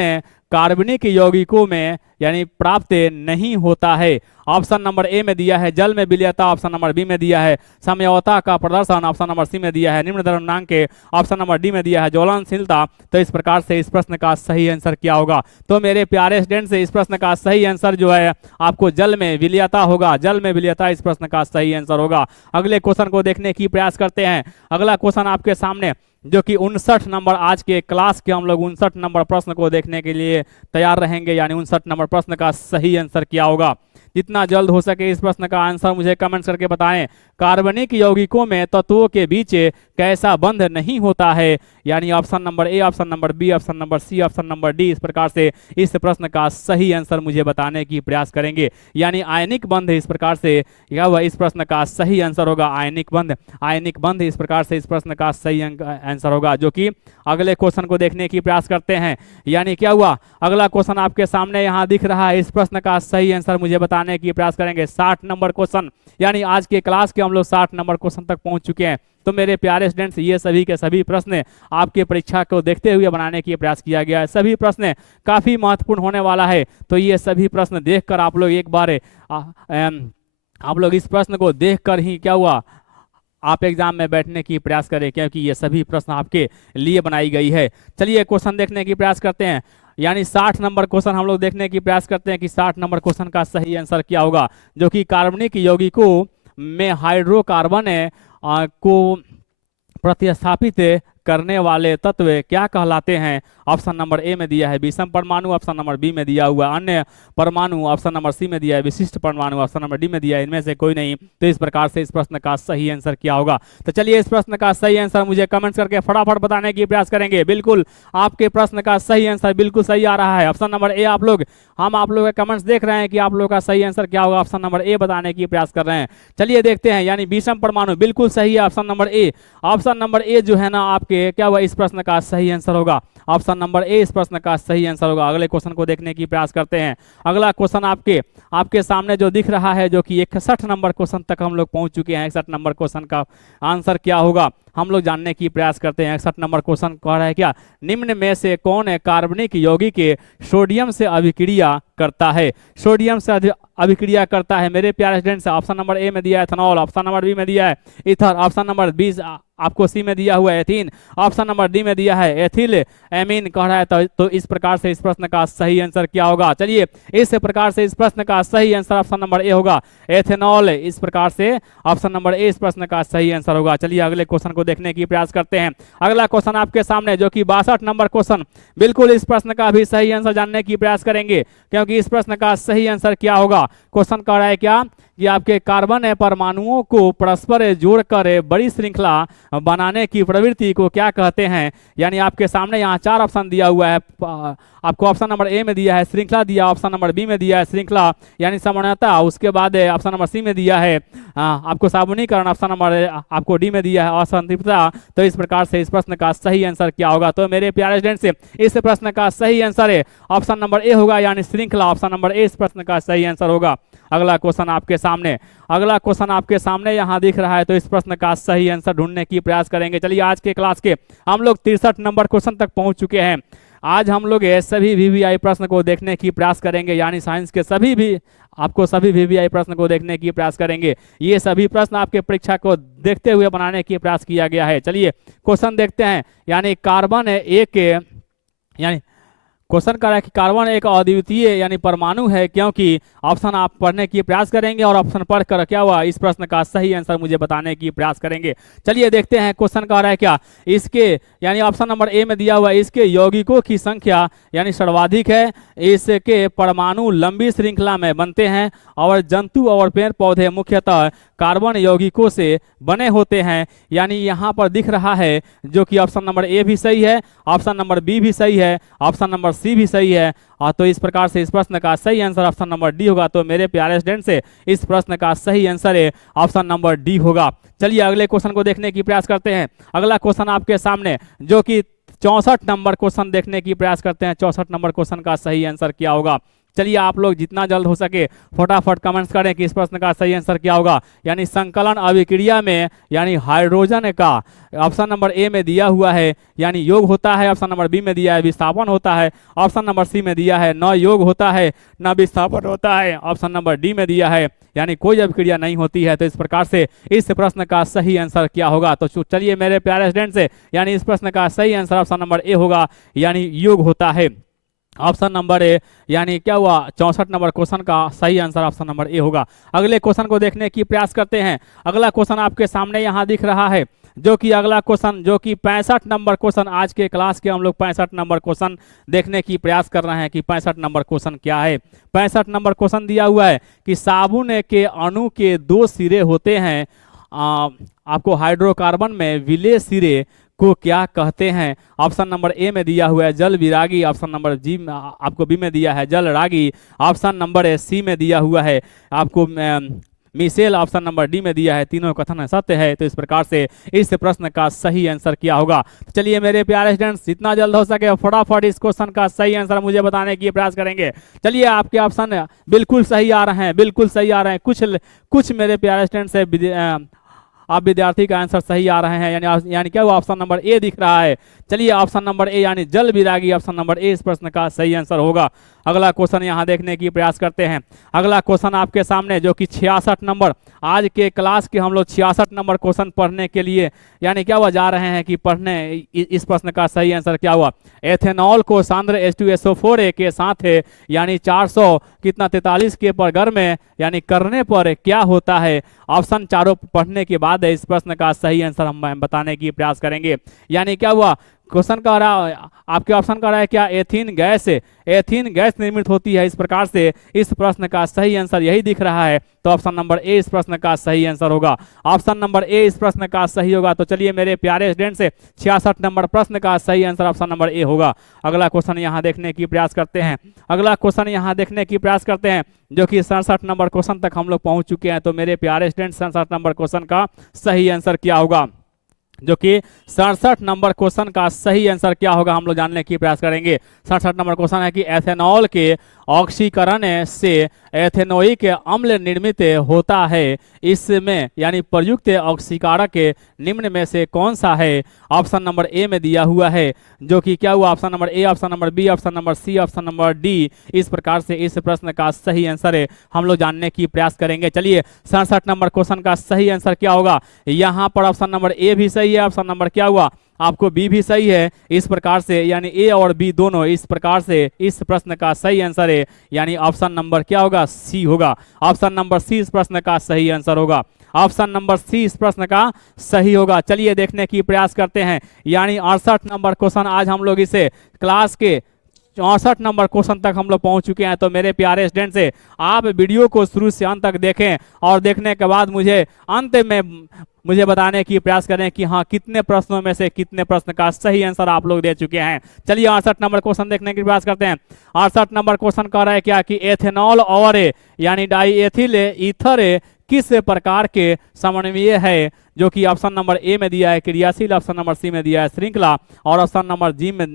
कार्बनिक यौगिकों में यानी प्राप्त नहीं होता है। ऑप्शन नंबर ए में दिया है जल में विलयता, ऑप्शन नंबर बी में दिया है समयवता का प्रदर्शन, ऑप्शन नंबर सी में दिया है निम्न द्रव्यमानांक के, ऑप्शन नंबर डी में दिया है ज्वलनशीलता। तो इस प्रकार से इस प्रश्न का सही आंसर क्या होगा। तो मेरे प्यारे स्टूडेंट से इस प्रश्न का सही आंसर जो है आपको जल में विलयता होगा, जल में विलयता इस प्रश्न का सही आंसर होगा। अगले क्वेश्चन को देखने की प्रयास करते हैं। अगला क्वेश्चन आपके सामने जो कि 59 नंबर, आज के क्लास के हम लोग 59 नंबर प्रश्न को देखने के लिए तैयार रहेंगे। यानी 59 नंबर प्रश्न का सही आंसर क्या होगा। जितना जल्द हो सके इस प्रश्न का आंसर मुझे कमेंट्स करके बताएं। कार्बनिक यौगिकों में तत्वों के बीच कैसा बंध नहीं होता है। यानी option number A, option number B, option number C, option number D इस प्रकार से इस प्रश्न का सही आंसर मुझे बताने की प्रयास करेंगे। यानी आयनिक बंध इस प्रकार से क्या हुआ इस प्रश्न का सही आंसर होगा आयनिक बंध, आयनिक बंध इस प्रकार से इस प्रश्न का सही आंसर होगा। जो कि अगले क्वेश्चन को देखने की प्रयास करते हैं। यानी क्या हुआ अगला क्वेश्चन आपके सामने यहाँ दिख रहा है, इस प्रश्न का सही आंसर मुझे बताने की प्रयास करेंगे। 60 नंबर क्वेश्चन, यानी आज के क्लास के हम लोग 60 नंबर क्वेश्चन तक पहुंच चुके हैं। तो मेरे प्यारे स्टूडेंट्स ये सभी के सभी प्रश्न आपके परीक्षा को देखते हुए बनाने की प्रयास किया गया है। सभी प्रश्न काफी महत्वपूर्ण होने वाला है। तो ये सभी प्रश्न देखकर आप लोग एक बार आप लोग इस प्रश्न को देखकर ही क्या हुआ आप एग्जाम में बैठने की प्रयास करें, क्योंकि ये सभी प्रश्न आपके लिए बनाई गई है। चलिए क्वेश्चन देखने की प्रयास करते हैं, यानी 60 नंबर क्वेश्चन हम लोग देखने की प्रयास करते हैं कि 60 नंबर क्वेश्चन का सही आंसर क्या होगा। जो कि कार्बनिक यौगिकों में हाइड्रोकार्बन को प्रतिस्थापित करने वाले तत्व क्या कहलाते हैं। ऑप्शन नंबर ए में दिया है विषम परमाणु, ऑप्शन नंबर बी में दिया हुआ अन्य परमाणु, ऑप्शन नंबर सी में दिया है विशिष्ट परमाणु, ऑप्शन नंबर डी में दिया है इनमें से कोई नहीं। तो इस प्रकार से इस प्रश्न का सही आंसर क्या होगा। तो चलिए इस प्रश्न का सही आंसर मुझे कमेंट्स करके फटाफट बताने की प्रयास करेंगे। बिल्कुल आपके प्रश्न का सही आंसर बिल्कुल सही आ रहा है, ऑप्शन नंबर ए। आप लोग के कमेंट्स देख रहे हैं कि आप लोगों का सही आंसर क्या होगा, ऑप्शन नंबर ए बताने की प्रयास कर रहे हैं। चलिए देखते हैं, यानी विषम परमाणु बिल्कुल सही है, option number A. Option number ए जो है ना आपके क्या हुआ, इस प्रश्न का सही आंसर होगा। ऑप्शन नंबर ए इस प्रश्न का सही आंसर होगा। अगले क्वेश्चन को देखने की प्रयास करते हैं। अगला क्वेश्चन आपके सामने जो दिख रहा है, जो कि 61 नंबर क्वेश्चन तक हम लोग पहुंच चुके हैं। 61 नंबर क्वेश्चन का आंसर क्या होगा हम लोग जानने की प्रयास करते हैं। 61 नंबर क्वेश्चन कह रहा है क्या, निम्न में से कौन है कार्बनिक यौगिक के सोडियम से अभिक्रिया करता है। सोडियम से अभिक्रिया करता है मेरे प्यारे स्टूडेंट्स। ऑप्शन नंबर ए में दिया है एथेनॉल, ऑप्शन नंबर बी में दिया है ईथर, ऑप्शन नंबर बी आपको सी में दिया हुआ है एथीन, ऑप्शन नंबर डी में दिया है एथिल एमीन कह रहा है। तो इस प्रकार से इस प्रश्न का सही आंसर क्या होगा। चलिए इस प्रकार से इस प्रश्न का सही आंसर ऑप्शन नंबर ए होगा, एथेनॉल। इस प्रकार से ऑप्शन नंबर ए इस प्रश्न का सही आंसर होगा। चलिए अगले क्वेश्चन को देखने की प्रयास करते हैं। अगला क्वेश्चन आपके सामने जो कि 62 नंबर क्वेश्चन, बिल्कुल इस प्रश्न का भी सही आंसर जानने की प्रयास करेंगे, क्योंकि इस प्रश्न का सही आंसर क्या होगा। क्वेश्चन कह रहा है क्या कि आपके कार्बन परमाणुओं को परस्पर जोड़कर बड़ी श्रृंखला बनाने की प्रवृत्ति को क्या कहते हैं। यानी आपके सामने यहाँ 4 ऑप्शन दिया हुआ है। आपको ऑप्शन नंबर ए में दिया है श्रृंखला दिया, ऑप्शन नंबर बी में दिया है श्रृंखला यानी समानता, उसके बाद ऑप्शन नंबर सी में दिया है आपको साबुनीकरण, ऑप्शन नंबर आपको डी में दिया है असंतृप्तता। तो इस प्रकार से इस प्रश्न का सही आंसर क्या होगा। तो मेरे प्यारे स्टूडेंट्स इस प्रश्न का सही आंसर है ऑप्शन नंबर ए होगा, यानी श्रृंखला। ऑप्शन नंबर ए इस प्रश्न का सही आंसर होगा। अगला क्वेश्चन आपके सामने यहाँ दिख रहा है, तो इस प्रश्न का सही आंसर ढूंढने की प्रयास करेंगे। चलिए आज के क्लास के हम लोग 63 नंबर क्वेश्चन तक पहुंच चुके हैं। आज हम लोग सभी वीवीआई प्रश्न को देखने की प्रयास करेंगे, यानी साइंस के सभी वीवीआई प्रश्न को देखने की प्रयास करेंगे। ये सभी प्रश्न आपके परीक्षा को देखते हुए बनाने की प्रयास किया गया है। चलिए क्वेश्चन देखते हैं, यानी क्वेश्चन कर रहा है कि कार्बन एक अद्वितीय यानी परमाणु है, क्योंकि ऑप्शन आप पढ़ने की प्रयास करेंगे और ऑप्शन पढ़कर क्या हुआ इस प्रश्न का सही आंसर मुझे बताने की प्रयास करेंगे। चलिए देखते हैं क्वेश्चन कह रहा है क्या, इसके यानी ऑप्शन नंबर ए में दिया हुआ इसके यौगिकों की संख्या यानी सर्वाधिक है, इसके परमाणु लंबी श्रृंखला में बनते हैं और जंतु और पेड़ पौधे मुख्यतः कार्बन यौगिकों से बने होते हैं। यानी यहाँ पर दिख रहा है जो कि ऑप्शन नंबर ए भी सही है, ऑप्शन नंबर बी भी सही है, ऑप्शन नंबर सी भी सही है। तो इस प्रकार से इस प्रश्न का सही आंसर ऑप्शन नंबर डी होगा। तो मेरे प्यारे स्टूडेंट से इस प्रश्न का सही आंसर है ऑप्शन नंबर डी होगा। चलिए अगले क्वेश्चन को देखने की प्रयास करते हैं। अगला क्वेश्चन आपके सामने जो कि 64 नंबर क्वेश्चन देखने की प्रयास करते हैं। 64 नंबर क्वेश्चन का सही आंसर क्या होगा। चलिए आप लोग जितना जल्द हो सके फटाफट कमेंट्स करें कि इस प्रश्न का सही आंसर क्या होगा। यानी संकलन अभिक्रिया में यानी हाइड्रोजन का ऑप्शन नंबर ए में दिया हुआ है यानी योग होता है, ऑप्शन नंबर बी में दिया है विस्थापन होता है, ऑप्शन नंबर सी में दिया है न योग होता है न विस्थापन होता है, ऑप्शन नंबर डी में दिया है यानी कोई अभिक्रिया नहीं होती है। तो इस प्रकार से इस प्रश्न का सही आंसर क्या होगा। तो चलिए मेरे प्यारे स्टूडेंट से यानी इस प्रश्न का सही आंसर ऑप्शन नंबर ए होगा, यानी योग होता है। ऑप्शन नंबर ए यानी क्या हुआ 64 नंबर क्वेश्चन का सही आंसर ऑप्शन नंबर ए होगा। अगले क्वेश्चन को देखने की प्रयास करते हैं। अगला क्वेश्चन आपके सामने यहाँ दिख रहा है जो कि अगला क्वेश्चन जो कि 65 नंबर क्वेश्चन, आज के क्लास के हम लोग 65 नंबर क्वेश्चन देखने की प्रयास कर रहे हैं कि 65 नंबर क्वेश्चन क्या है। 65 नंबर क्वेश्चन दिया हुआ है कि साबुन के अणु के 2 सिरे होते हैं, आपको हाइड्रोकार्बन में विलेय सिरे को क्या कहते हैं। ऑप्शन नंबर ए में दिया हुआ है जल विरागी, ऑप्शन नंबर जी आपको बी में दिया है जल रागी, ऑप्शन नंबर सी में दिया हुआ है आपको मिसेल, ऑप्शन नंबर डी में दिया है तीनों कथन सत्य है। तो इस प्रकार से इस प्रश्न का सही आंसर क्या होगा। चलिए मेरे प्यारे स्टूडेंट्स जितना जल्द हो सके फटाफट इस क्वेश्चन का सही आंसर मुझे बताने की प्रयास करेंगे। चलिए आपके ऑप्शन बिल्कुल सही आ रहे हैं, बिल्कुल सही आ रहे हैं। कुछ मेरे प्यारे स्टूडेंट्स है आप विद्यार्थी का आंसर सही आ रहे हैं, यानी क्या हुआ ऑप्शन नंबर ए दिख रहा है। चलिए ऑप्शन नंबर ए यानी जल विरागी, ऑप्शन नंबर ए इस प्रश्न का सही आंसर होगा। अगला क्वेश्चन यहाँ देखने की प्रयास करते हैं। अगला क्वेश्चन आपके सामने जो कि 66 नंबर, आज के क्लास के हम लोग 66 नंबर क्वेश्चन पढ़ने के लिए यानी क्या हुआ जा रहे हैं कि पढ़ने इस प्रश्न का सही आंसर क्या हुआ। एथेनॉल को सांद्र H2SO4 के साथ है यानी 400 कितना 43 के पर गर्म में यानी करने पर क्या होता है। ऑप्शन चारों पढ़ने के बाद इस प्रश्न का सही आंसर हम बताने की प्रयास करेंगे। यानी क्या हुआ, क्वेश्चन कह रहा है आपके ऑप्शन कह रहा है क्या एथीन गैस, एथीन गैस निर्मित होती है इस प्रकार से। इस प्रश्न का सही आंसर यही दिख रहा है, तो ऑप्शन नंबर ए इस प्रश्न का सही आंसर होगा। ऑप्शन नंबर ए इस प्रश्न का सही होगा। तो चलिए मेरे प्यारे स्टूडेंट से 66 नंबर प्रश्न का सही आंसर ऑप्शन नंबर ए होगा। अगला क्वेश्चन यहाँ देखने की प्रयास करते हैं। अगला क्वेश्चन यहाँ देखने की प्रयास करते हैं जो कि 67 नंबर क्वेश्चन तक हम लोग पहुंच चुके हैं। तो मेरे प्यारे स्टूडेंट 67 नंबर क्वेश्चन का सही आंसर क्या होगा, जो कि 67 नंबर क्वेश्चन का सही आंसर क्या होगा हम लोग जानने की प्रयास करेंगे। 67 नंबर क्वेश्चन है कि एथेनॉल के ऑक्सीकरण से एथेनोइक अम्ल निर्मित होता है, इसमें यानी प्रयुक्त ऑक्सीकारक निम्न में से कौन सा है। ऑप्शन नंबर ए में दिया हुआ है, जो कि क्या हुआ option number A, option number B, option number C, option number D. इस प्रकार से इस प्रश्न का सही आंसर है हम लोग जानने की प्रयास करेंगे। चलिए 67 नंबर क्वेश्चन का सही आंसर क्या होगा। यहाँ पर ऑप्शन नंबर ए भी सही है, ऑप्शन नंबर क्या हुआ आपको बी भी सही है। इस प्रकार से यानी ए और बी दोनों इस प्रकार से इस प्रश्न का सही आंसर है, यानी ऑप्शन नंबर क्या होगा सी होगा। ऑप्शन नंबर सी इस प्रश्न का सही आंसर होगा। ऑप्शन नंबर सी इस प्रश्न का सही होगा। चलिए देखने की प्रयास करते हैं। यानी 68 नंबर क्वेश्चन आज हम लोग इसे क्लास के 64 नंबर क्वेश्चन तक हम लोग पहुंच चुके हैं। तो मेरे प्यारे स्टूडेंट से आप वीडियो को शुरू से अंत तक देखें और देखने के बाद मुझे अंत में मुझे बताने की प्रयास करें कि हाँ कितने प्रश्नों में से कितने प्रश्न का सही आंसर आप लोग दे चुके हैं। चलिए 68 नंबर क्वेश्चन देखने की प्रयास करते हैं। 68 नंबर क्वेश्चन कह रहा है क्या कि एथेनॉल और यानी डाईएथिल ईथर किस प्रकार के समन्वय है, जो कि ऑप्शन नंबर ए में दिया है क्रियाशील, ऑप्शन नंबर सी में दिया है श्रृंखला और ऑप्शन नंबर जी में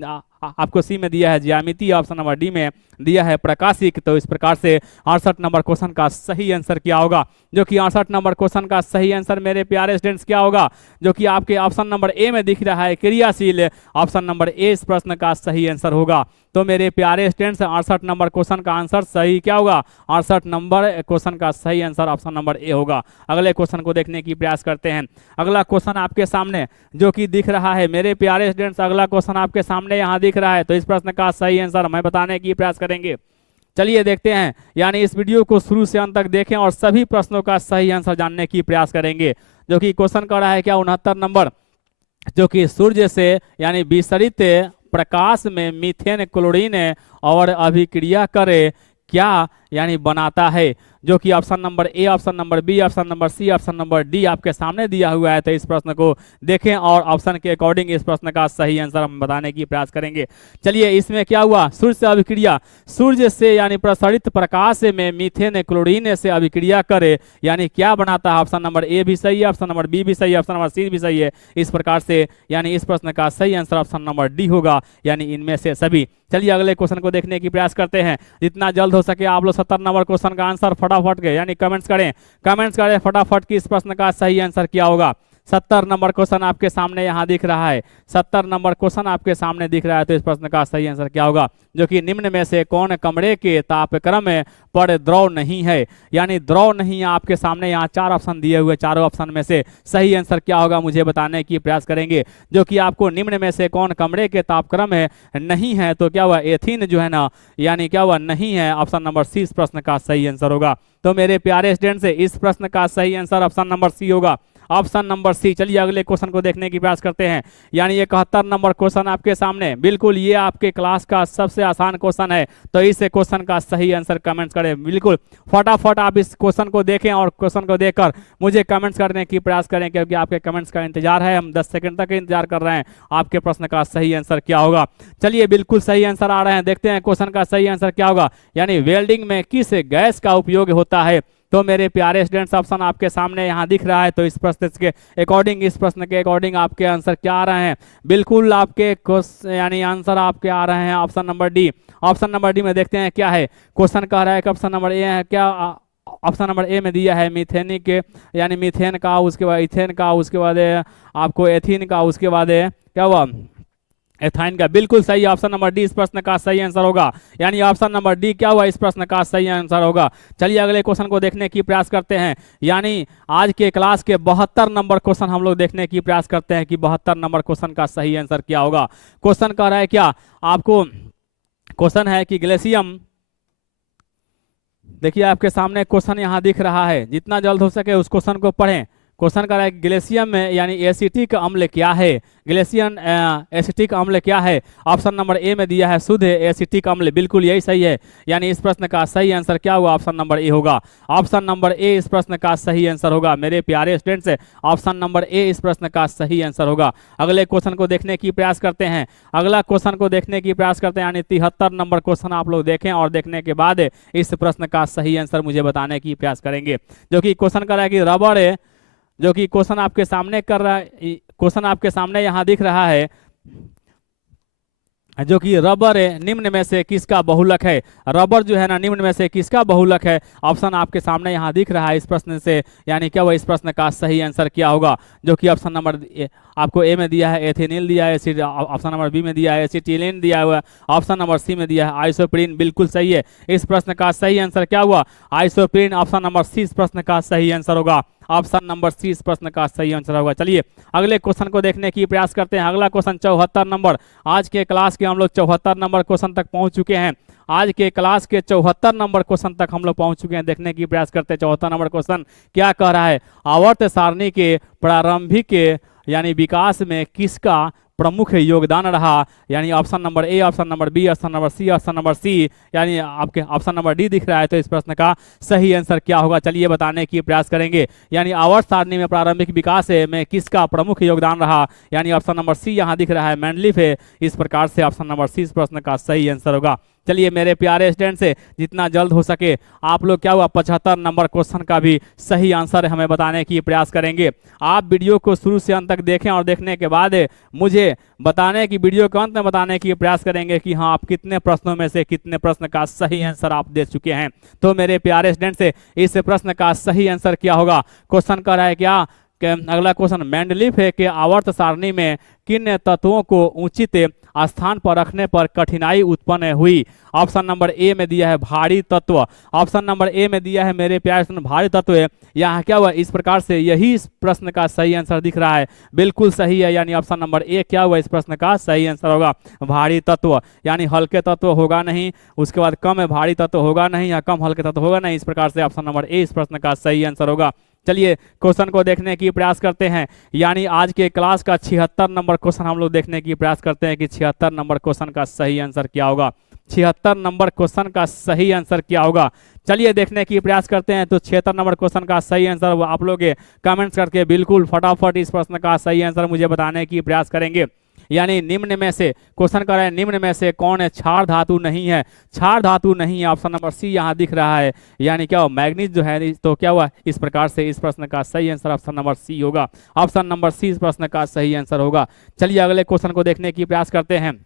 आपको सी में दिया है ज्यामिति, ऑप्शन नंबर डी में दिया है प्रकाशिक। तो इस प्रकार से 68 नंबर क्वेश्चन का सही आंसर क्या होगा, जो कि 68 नंबर क्वेश्चन का सही आंसर मेरे प्यारे स्टूडेंट्स क्या होगा, जो कि आपके ऑप्शन नंबर ए में दिख रहा है क्रियाशील। ऑप्शन नंबर ए इस प्रश्न का सही आंसर होगा। तो मेरे प्यारे स्टूडेंट्स 68 नंबर क्वेश्चन का आंसर सही क्या होगा, 68 नंबर क्वेश्चन का सही आंसर ऑप्शन नंबर ए होगा। अगले क्वेश्चन को देखने की प्रयास करते हैं। अगला क्वेश्चन आपके सामने जो कि दिख रहा है मेरे प्यारे स्टूडेंट्स, अगला क्वेश्चन आपके सामने यहाँ दिख रहा है। तो इस प्रश्न का सही आंसर मैं बताने की प्रयास करेंगे। चलिए देखते हैं, यानी इस वीडियो को शुरू से अंत तक देखें और सभी प्रश्नों का सही आंसर जानने की प्रयास करेंगे। जो कि क्वेश्चन कर रहा है क्या 69 नंबर, जो कि सूर्य से यानी विसरित प्रकाश में मीथेन क्लोरीन और अभिक्रिया करे क्या यानी बनाता है, जो कि option number A, option number B, option number C, option number D आपके सामने दिया हुआ है। तो इस प्रश्न को देखें और ऑप्शन के अकॉर्डिंग इस प्रश्न का सही आंसर हम बताने की प्रयास करेंगे। चलिए इसमें क्या हुआ, सूर्य से अभिक्रिया, सूर्य से यानी प्रसरित प्रकाश में मीथेन क्लोरीन से अभिक्रिया करे यानी क्या बनाता है। ऑप्शन नंबर ए भी सही है, ऑप्शन नंबर बी भी सही है, ऑप्शन नंबर सी भी सही है। इस प्रकार से यानी इस प्रश्न का सही आंसर ऑप्शन नंबर डी होगा, यानी इनमें से सभी। चलिए अगले क्वेश्चन को देखने की प्रयास करते हैं। जितना जल्द हो सके आप लोग 70 नंबर क्वेश्चन का आंसर फटाफट के यानी कमेंट्स करें फटाफट कि इस प्रश्न का सही आंसर क्या होगा। 70 नंबर क्वेश्चन आपके सामने यहाँ दिख रहा है, 70 नंबर क्वेश्चन आपके सामने दिख रहा है। तो इस प्रश्न का सही आंसर क्या होगा, जो कि निम्न में से कौन कमरे के तापक्रम पर द्रव नहीं है, यानी द्रव नहीं है आपके सामने। यहाँ 4 ऑप्शन दिए हुए, चारों ऑप्शन में से सही आंसर क्या होगा मुझे बताने की प्रयास करेंगे। जो कि आपको निम्न में से कौन कमरे के तापक्रम नहीं है, तो क्या हुआ एथीन जो है ना यानी क्या हुआ नहीं है। ऑप्शन नंबर सी इस प्रश्न का सही आंसर होगा। तो मेरे प्यारे स्टूडेंट से इस प्रश्न का सही आंसर ऑप्शन नंबर सी होगा, ऑप्शन नंबर सी। चलिए अगले क्वेश्चन को देखने की प्रयास करते हैं। यानी 71 नंबर क्वेश्चन आपके सामने, बिल्कुल ये आपके क्लास का सबसे आसान क्वेश्चन है। तो इस क्वेश्चन का सही आंसर कमेंट्स करें, बिल्कुल फटाफट आप इस क्वेश्चन को देखें और क्वेश्चन को देखकर मुझे कमेंट्स करने की प्रयास करें, क्योंकि आपके कमेंट्स का इंतजार है। हम 10 सेकंड तक इंतजार कर रहे हैं आपके प्रश्न का सही आंसर क्या होगा। चलिए बिल्कुल सही आंसर आ रहे हैं, देखते हैं क्वेश्चन का सही आंसर क्या होगा। यानी वेल्डिंग में किस गैस का उपयोग होता है। तो मेरे प्यारे स्टूडेंट्स ऑप्शन आपके सामने यहाँ दिख रहा है। तो इस प्रश्न के अकॉर्डिंग, इस प्रश्न के अकॉर्डिंग आपके आंसर क्या आ रहे हैं, बिल्कुल आपके यानी आंसर आपके आ रहे हैं option number D. Option number D में देखते हैं क्या है, क्वेश्चन कह रहा है कि ऑप्शन नंबर ए है क्या। ऑप्शन नंबर ए में दिया है मीथेनिक यानी मीथेन का, उसके बाद इथेन का, उसके बाद आपको एथीन का, उसके बाद क्या हुआ एथाइन का, बिल्कुल सही। ऑप्शन नंबर डी इस प्रश्न का सही आंसर होगा। यानी ऑप्शन नंबर डी क्या हुआ, इस प्रश्न का सही आंसर होगा। चलिए अगले क्वेश्चन को देखने की प्रयास करते हैं। यानी आज के क्लास के 72 नंबर क्वेश्चन हम लोग देखने की प्रयास करते हैं कि 72 नंबर क्वेश्चन का सही आंसर क्या होगा। क्वेश्चन कह रहा है क्या आपको, क्वेश्चन है कि ग्लेशियम, देखिए आपके सामने क्वेश्चन यहाँ दिख रहा है, जितना जल्द हो सके उस क्वेश्चन को पढ़ें। क्वेश्चन कर रहा है ग्लेशियम में यानी एसिटिक अम्ल क्या है, ग्लेशियन एसिटिक अम्ल क्या है। ऑप्शन नंबर ए में दिया है शुद्ध एसिटिक अम्ल, बिल्कुल यही सही है। यानी इस प्रश्न का सही आंसर क्या हुआ, ऑप्शन नंबर ए होगा। ऑप्शन नंबर ए इस प्रश्न का सही आंसर होगा मेरे प्यारे स्टूडेंट्स, ऑप्शन नंबर ए इस प्रश्न का सही आंसर होगा। अगले क्वेश्चन को देखने की प्रयास करते हैं। अगला क्वेश्चन को देखने की प्रयास करते हैं, यानी 73 नंबर क्वेश्चन आप लोग देखें और देखने के बाद इस प्रश्न का सही आंसर मुझे बताने की प्रयास करेंगे। जो कि क्वेश्चन कर रहा है कि रबड़ है, जो कि क्वेश्चन आपके सामने कर रहा है, क्वेश्चन आपके सामने यहां दिख रहा है, जो कि रबर निम्न में से किसका बहुलक है। रबर जो है ना निम्न में से किसका बहुलक है। ऑप्शन आपके सामने यहाँ दिख रहा है इस प्रश्न से, यानी क्या वो इस प्रश्न का सही आंसर क्या होगा। जो कि ऑप्शन नंबर आपको ए में दिया है एथेनिल दिया है, ऑप्शन नंबर बी में दिया है एसिटिलीन दिया हुआ है, ऑप्शन नंबर सी में दिया है आइसोप्रीन, बिल्कुल सही है। इस प्रश्न का सही आंसर क्या हुआ, आइसोप्रीन। ऑप्शन नंबर सी इस प्रश्न का सही आंसर होगा। ऑप्शन नंबर सी इस प्रश्न का सही आंसर होगा। चलिए अगले क्वेश्चन को देखने की प्रयास करते हैं। अगला क्वेश्चन 74 नंबर, आज के क्लास के हम लोग 74 नंबर क्वेश्चन तक पहुंच चुके हैं। आज के क्लास के 74 नंबर क्वेश्चन तक हम लोग पहुंच चुके हैं, देखने की प्रयास करते हैं 74 नंबर क्वेश्चन क्या कह रहा है। आवर्त सारणी के प्रारंभिक यानी विकास में किसका प्रमुख योगदान रहा। यानी option number A, option number B, option number C, option number C, यानी आपके ऑप्शन नंबर डी दिख रहा है, तो इस प्रश्न का सही आंसर क्या होगा, चलिए बताने की प्रयास करेंगे। यानी आवर्त सारणी में प्रारंभिक विकास में किसका प्रमुख योगदान रहा। यानी ऑप्शन नंबर सी यहाँ दिख रहा है, मेंडलीफ है। इस प्रकार से ऑप्शन नंबर सी इस प्रश्न का सही आंसर होगा। चलिए मेरे प्यारे स्टूडेंट से जितना जल्द हो सके आप लोग क्या हुआ 75 नंबर क्वेश्चन का भी सही आंसर हमें बताने की प्रयास करेंगे। आप वीडियो को शुरू से अंत तक देखें और देखने के बाद मुझे बताने की, वीडियो के अंत में बताने की प्रयास करेंगे कि हाँ आप कितने प्रश्नों में से कितने प्रश्न का सही आंसर आप दे चुके हैं। तो मेरे प्यारे स्टूडेंट से इस प्रश्न का सही आंसर क्या होगा। क्वेश्चन कर रहा है क्या अगला क्वेश्चन, मेंडलीफ है कि आवर्त सारणी में किन तत्वों को उचित स्थान पर रखने पर कठिनाई उत्पन्न हुई। ऑप्शन नंबर ए में दिया है भारी तत्व, ऑप्शन नंबर ए में दिया है मेरे प्यारे भारी तत्व है। यहाँ क्या हुआ इस प्रकार से, यही इस प्रश्न का सही आंसर दिख रहा है, बिल्कुल सही है। यानी ऑप्शन नंबर ए क्या हुआ इस प्रश्न का सही आंसर होगा, भारी तत्व। यानी हल्के तत्व होगा नहीं, उसके बाद कम है भारी तत्व होगा नहीं, या कम हल्के तत्व होगा नहीं। इस प्रकार से ऑप्शन नंबर ए इस प्रश्न का सही आंसर होगा। चलिए क्वेश्चन को देखने की प्रयास करते हैं। यानी आज के क्लास का 76 नंबर क्वेश्चन हम लोग देखने की प्रयास करते हैं कि 76 नंबर क्वेश्चन का सही आंसर क्या होगा। 76 नंबर क्वेश्चन का सही आंसर क्या होगा, चलिए देखने की प्रयास करते हैं। तो 76 नंबर क्वेश्चन का सही आंसर आप लोग कमेंट्स करके बिल्कुल फटाफट इस प्रश्न का सही आंसर मुझे बताने की प्रयास करेंगे। यानी निम्न में से क्वेश्चन कर रहे हैं, निम्न में से कौन है क्षार धातु नहीं है। क्षार धातु नहीं है, ऑप्शन नंबर सी यहाँ दिख रहा है। यानी क्या मैग्नीज जो है, तो क्या हुआ इस प्रकार से इस प्रश्न का सही आंसर ऑप्शन नंबर सी होगा। ऑप्शन नंबर सी इस प्रश्न का सही आंसर होगा। चलिए अगले क्वेश्चन को देखने की प्रयास करते हैं।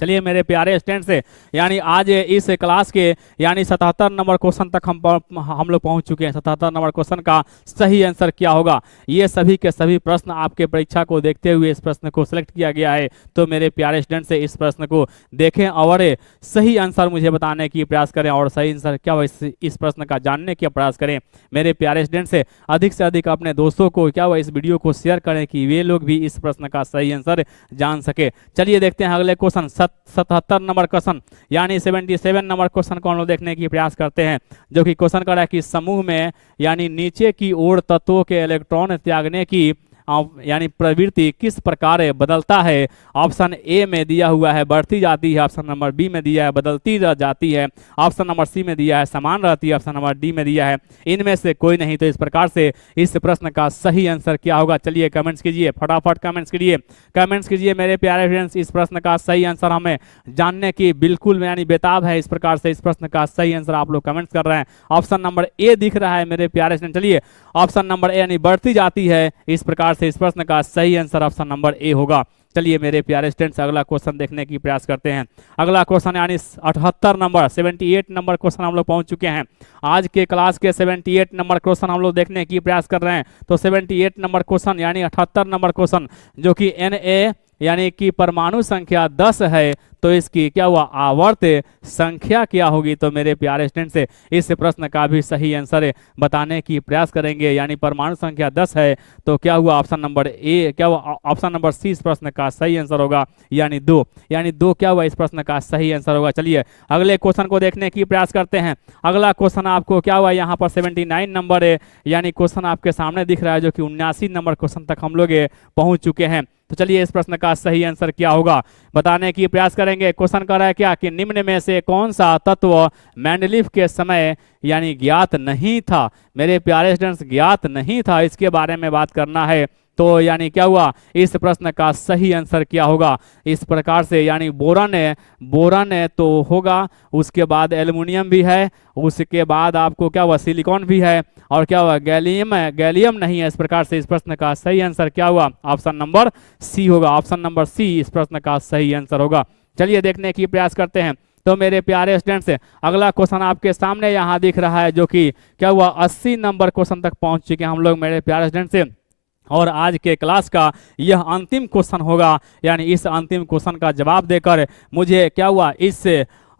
चलिए मेरे प्यारे स्टूडेंट से यानी आज इस क्लास के यानी 77 नंबर क्वेश्चन तक हम लोग पहुंच चुके हैं। 77 नंबर क्वेश्चन का सही आंसर क्या होगा। ये सभी के सभी प्रश्न आपके परीक्षा को देखते हुए इस प्रश्न को सिलेक्ट किया गया है। तो मेरे प्यारे स्टूडेंट से इस प्रश्न को देखें और सही आंसर मुझे बताने की प्रयास करें, और सही आंसर क्या हो इस प्रश्न का जानने का प्रयास करें। मेरे प्यारे स्टूडेंट से अधिक अपने दोस्तों को क्या हुआ इस वीडियो को शेयर करें कि वे लोग भी इस प्रश्न का सही आंसर जान सके। चलिए देखते हैं अगले क्वेश्चन 77 नंबर क्वेश्चन यानी 77 नंबर क्वेश्चन को हम लोग देखने की प्रयास करते हैं। जो कि क्वेश्चन कर रहा है कि समूह में यानी नीचे की ओर तत्वों के इलेक्ट्रॉन त्यागने की यानी प्रवृत्ति किस प्रकार बदलता है। ऑप्शन ए में दिया हुआ है बढ़ती जाती है, ऑप्शन नंबर बी में दिया है बदलती रह जाती है, ऑप्शन नंबर सी में दिया है समान रहती है, ऑप्शन नंबर डी में दिया है इनमें से कोई नहीं। तो इस प्रकार से इस प्रश्न का सही आंसर क्या होगा, चलिए कमेंट्स कीजिए, फटाफट कमेंट्स कीजिए मेरे प्यारे फ्रेंड्स। इस प्रश्न का सही आंसर हमें जानने की बिल्कुल यानी बेताब है। इस प्रकार से इस प्रश्न का सही आंसर आप लोग कमेंट्स कर रहे हैं। ऑप्शन नंबर ए दिख रहा है मेरे प्यारे फ्रेंड्स। चलिए ऑप्शन नंबर ए यानी बढ़ती जाती है, इस प्रकार से इस प्रश्न का सही आंसर ऑप्शन नंबर ए होगा। चलिए मेरे प्यारे स्टूडेंट्स अगला क्वेश्चन देखने की प्रयास करते हैं। अगला क्वेश्चन यानी 78 नंबर 78 नंबर क्वेश्चन हम लोग पहुंच चुके हैं। आज के क्लास के 78 नंबर क्वेश्चन हम लोग देखने की प्रयास कर रहे हैं। तो 78 नंबर क्वेश्चन यानी 78 नंबर क्वेश्चन जो कि Na यानी कि परमाणु संख्या 10 है तो इसकी क्या हुआ आवर्त संख्या क्या होगी। तो मेरे प्यारे स्टूडेंट से इस प्रश्न का भी सही आंसर बताने की प्रयास करेंगे। यानी परमाणु संख्या 10 है तो क्या हुआ ऑप्शन नंबर ए, क्या हुआ ऑप्शन नंबर सी इस प्रश्न का सही आंसर होगा, यानी 2, यानी 2 क्या हुआ इस प्रश्न का सही आंसर होगा। चलिए अगले क्वेश्चन को देखने की प्रयास करते हैं। अगला क्वेश्चन आपको क्या हुआ यहाँ पर 79 नंबर है, यानी क्वेश्चन आपके सामने दिख रहा है, जो कि 79 नंबर क्वेश्चन तक हम लोग पहुंच चुके हैं। तो चलिए इस प्रश्न का सही आंसर क्या होगा बताने की प्रयास करेंगे। क्वेश्चन कर रहा है क्या कि निम्न में से कौन सा तत्व मेंडलीफ के समय यानी ज्ञात नहीं था। मेरे प्यारे स्टूडेंट्स ज्ञात नहीं था, इसके बारे में बात करना है। तो यानी क्या हुआ इस प्रश्न का सही आंसर क्या होगा इस प्रकार से, यानी बोरन है तो होगा, उसके बाद एल्युमिनियम भी है, उसके बाद आपको क्या हुआ सिलिकॉन भी है, और क्या हुआ गैलियम है, गैलियम नहीं है। इस प्रकार से इस प्रश्न का सही आंसर क्या हुआ ऑप्शन नंबर सी होगा, ऑप्शन नंबर सी इस प्रश्न का सही आंसर होगा। चलिए देखने की प्रयास करते हैं। तो मेरे प्यारे स्टूडेंट्स अगला क्वेश्चन आपके सामने यहाँ दिख रहा है, जो कि क्या हुआ 80 नंबर क्वेश्चन तक पहुंच चुके हैं हम लोग मेरे प्यारे स्टूडेंट्स। और आज के क्लास का यह अंतिम क्वेश्चन होगा, यानी इस अंतिम क्वेश्चन का जवाब देकर मुझे क्या हुआ इस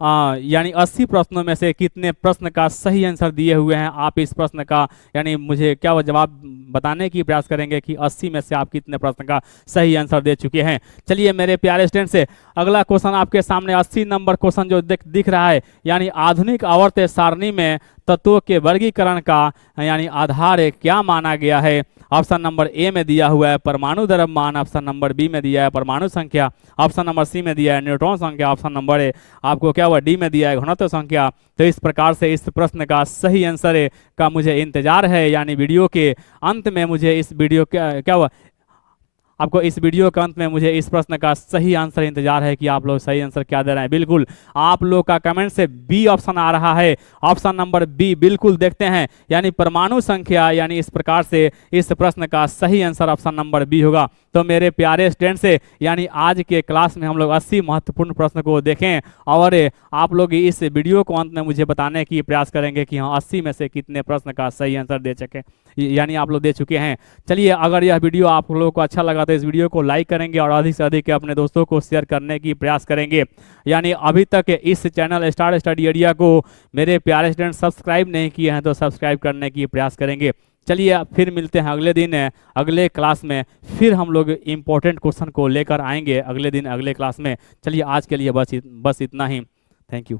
यानी 80 प्रश्नों में से कितने प्रश्न का सही आंसर दिए हुए हैं आप इस प्रश्न का, यानी मुझे क्या हुआ जवाब बताने की प्रयास करेंगे कि 80 में से आप कितने प्रश्न का सही आंसर दे चुके हैं। चलिए मेरे प्यारे स्टूडेंट से अगला क्वेश्चन आपके सामने 80 नंबर क्वेश्चन जो दिख रहा है, यानी आधुनिक आवर्त सारणी में तत्वों के वर्गीकरण का यानी आधार क्या माना गया है। ऑप्शन नंबर ए में दिया हुआ है परमाणु द्रव्यमान, ऑप्शन नंबर बी में दिया है परमाणु संख्या, ऑप्शन नंबर सी में दिया है न्यूट्रॉन संख्या, ऑप्शन नंबर ए आपको क्या हुआ डी में दिया है घनत्व संख्या। तो इस प्रकार से इस प्रश्न का सही आंसर का मुझे इंतजार है, यानी वीडियो के अंत में मुझे इस वीडियो क्या हुआ आपको इस वीडियो के अंत में मुझे इस प्रश्न का सही आंसर इंतजार है कि आप लोग सही आंसर क्या दे रहे हैं। बिल्कुल आप लोग का कमेंट से बी ऑप्शन आ रहा है, ऑप्शन नंबर बी बिल्कुल देखते हैं, यानी परमाणु संख्या, यानी इस प्रकार से इस प्रश्न का सही आंसर ऑप्शन नंबर बी होगा। तो मेरे प्यारे स्टूडेंट से यानी आज के क्लास में हम लोग 80 महत्वपूर्ण प्रश्न को देखें और आप लोग इस वीडियो को अंत में मुझे बताने की प्रयास करेंगे कि हाँ 80 में से कितने प्रश्न का सही आंसर दे सके, यानी आप लोग दे चुके हैं। चलिए अगर यह वीडियो आप लोगों को अच्छा लगा तो इस वीडियो को लाइक करेंगे और अधिक से अधिक अपने दोस्तों को शेयर करने की प्रयास करेंगे। यानी अभी तक इस चैनल स्टार स्टडी एरिया को मेरे प्यारे स्टूडेंट सब्सक्राइब नहीं किए हैं तो सब्सक्राइब करने की प्रयास करेंगे। चलिए फिर मिलते हैं अगले दिन अगले क्लास में, फिर हम लोग इम्पोर्टेंट क्वेश्चन को लेकर आएंगे अगले दिन अगले क्लास में। चलिए आज के लिए बस इतना ही। Thank you.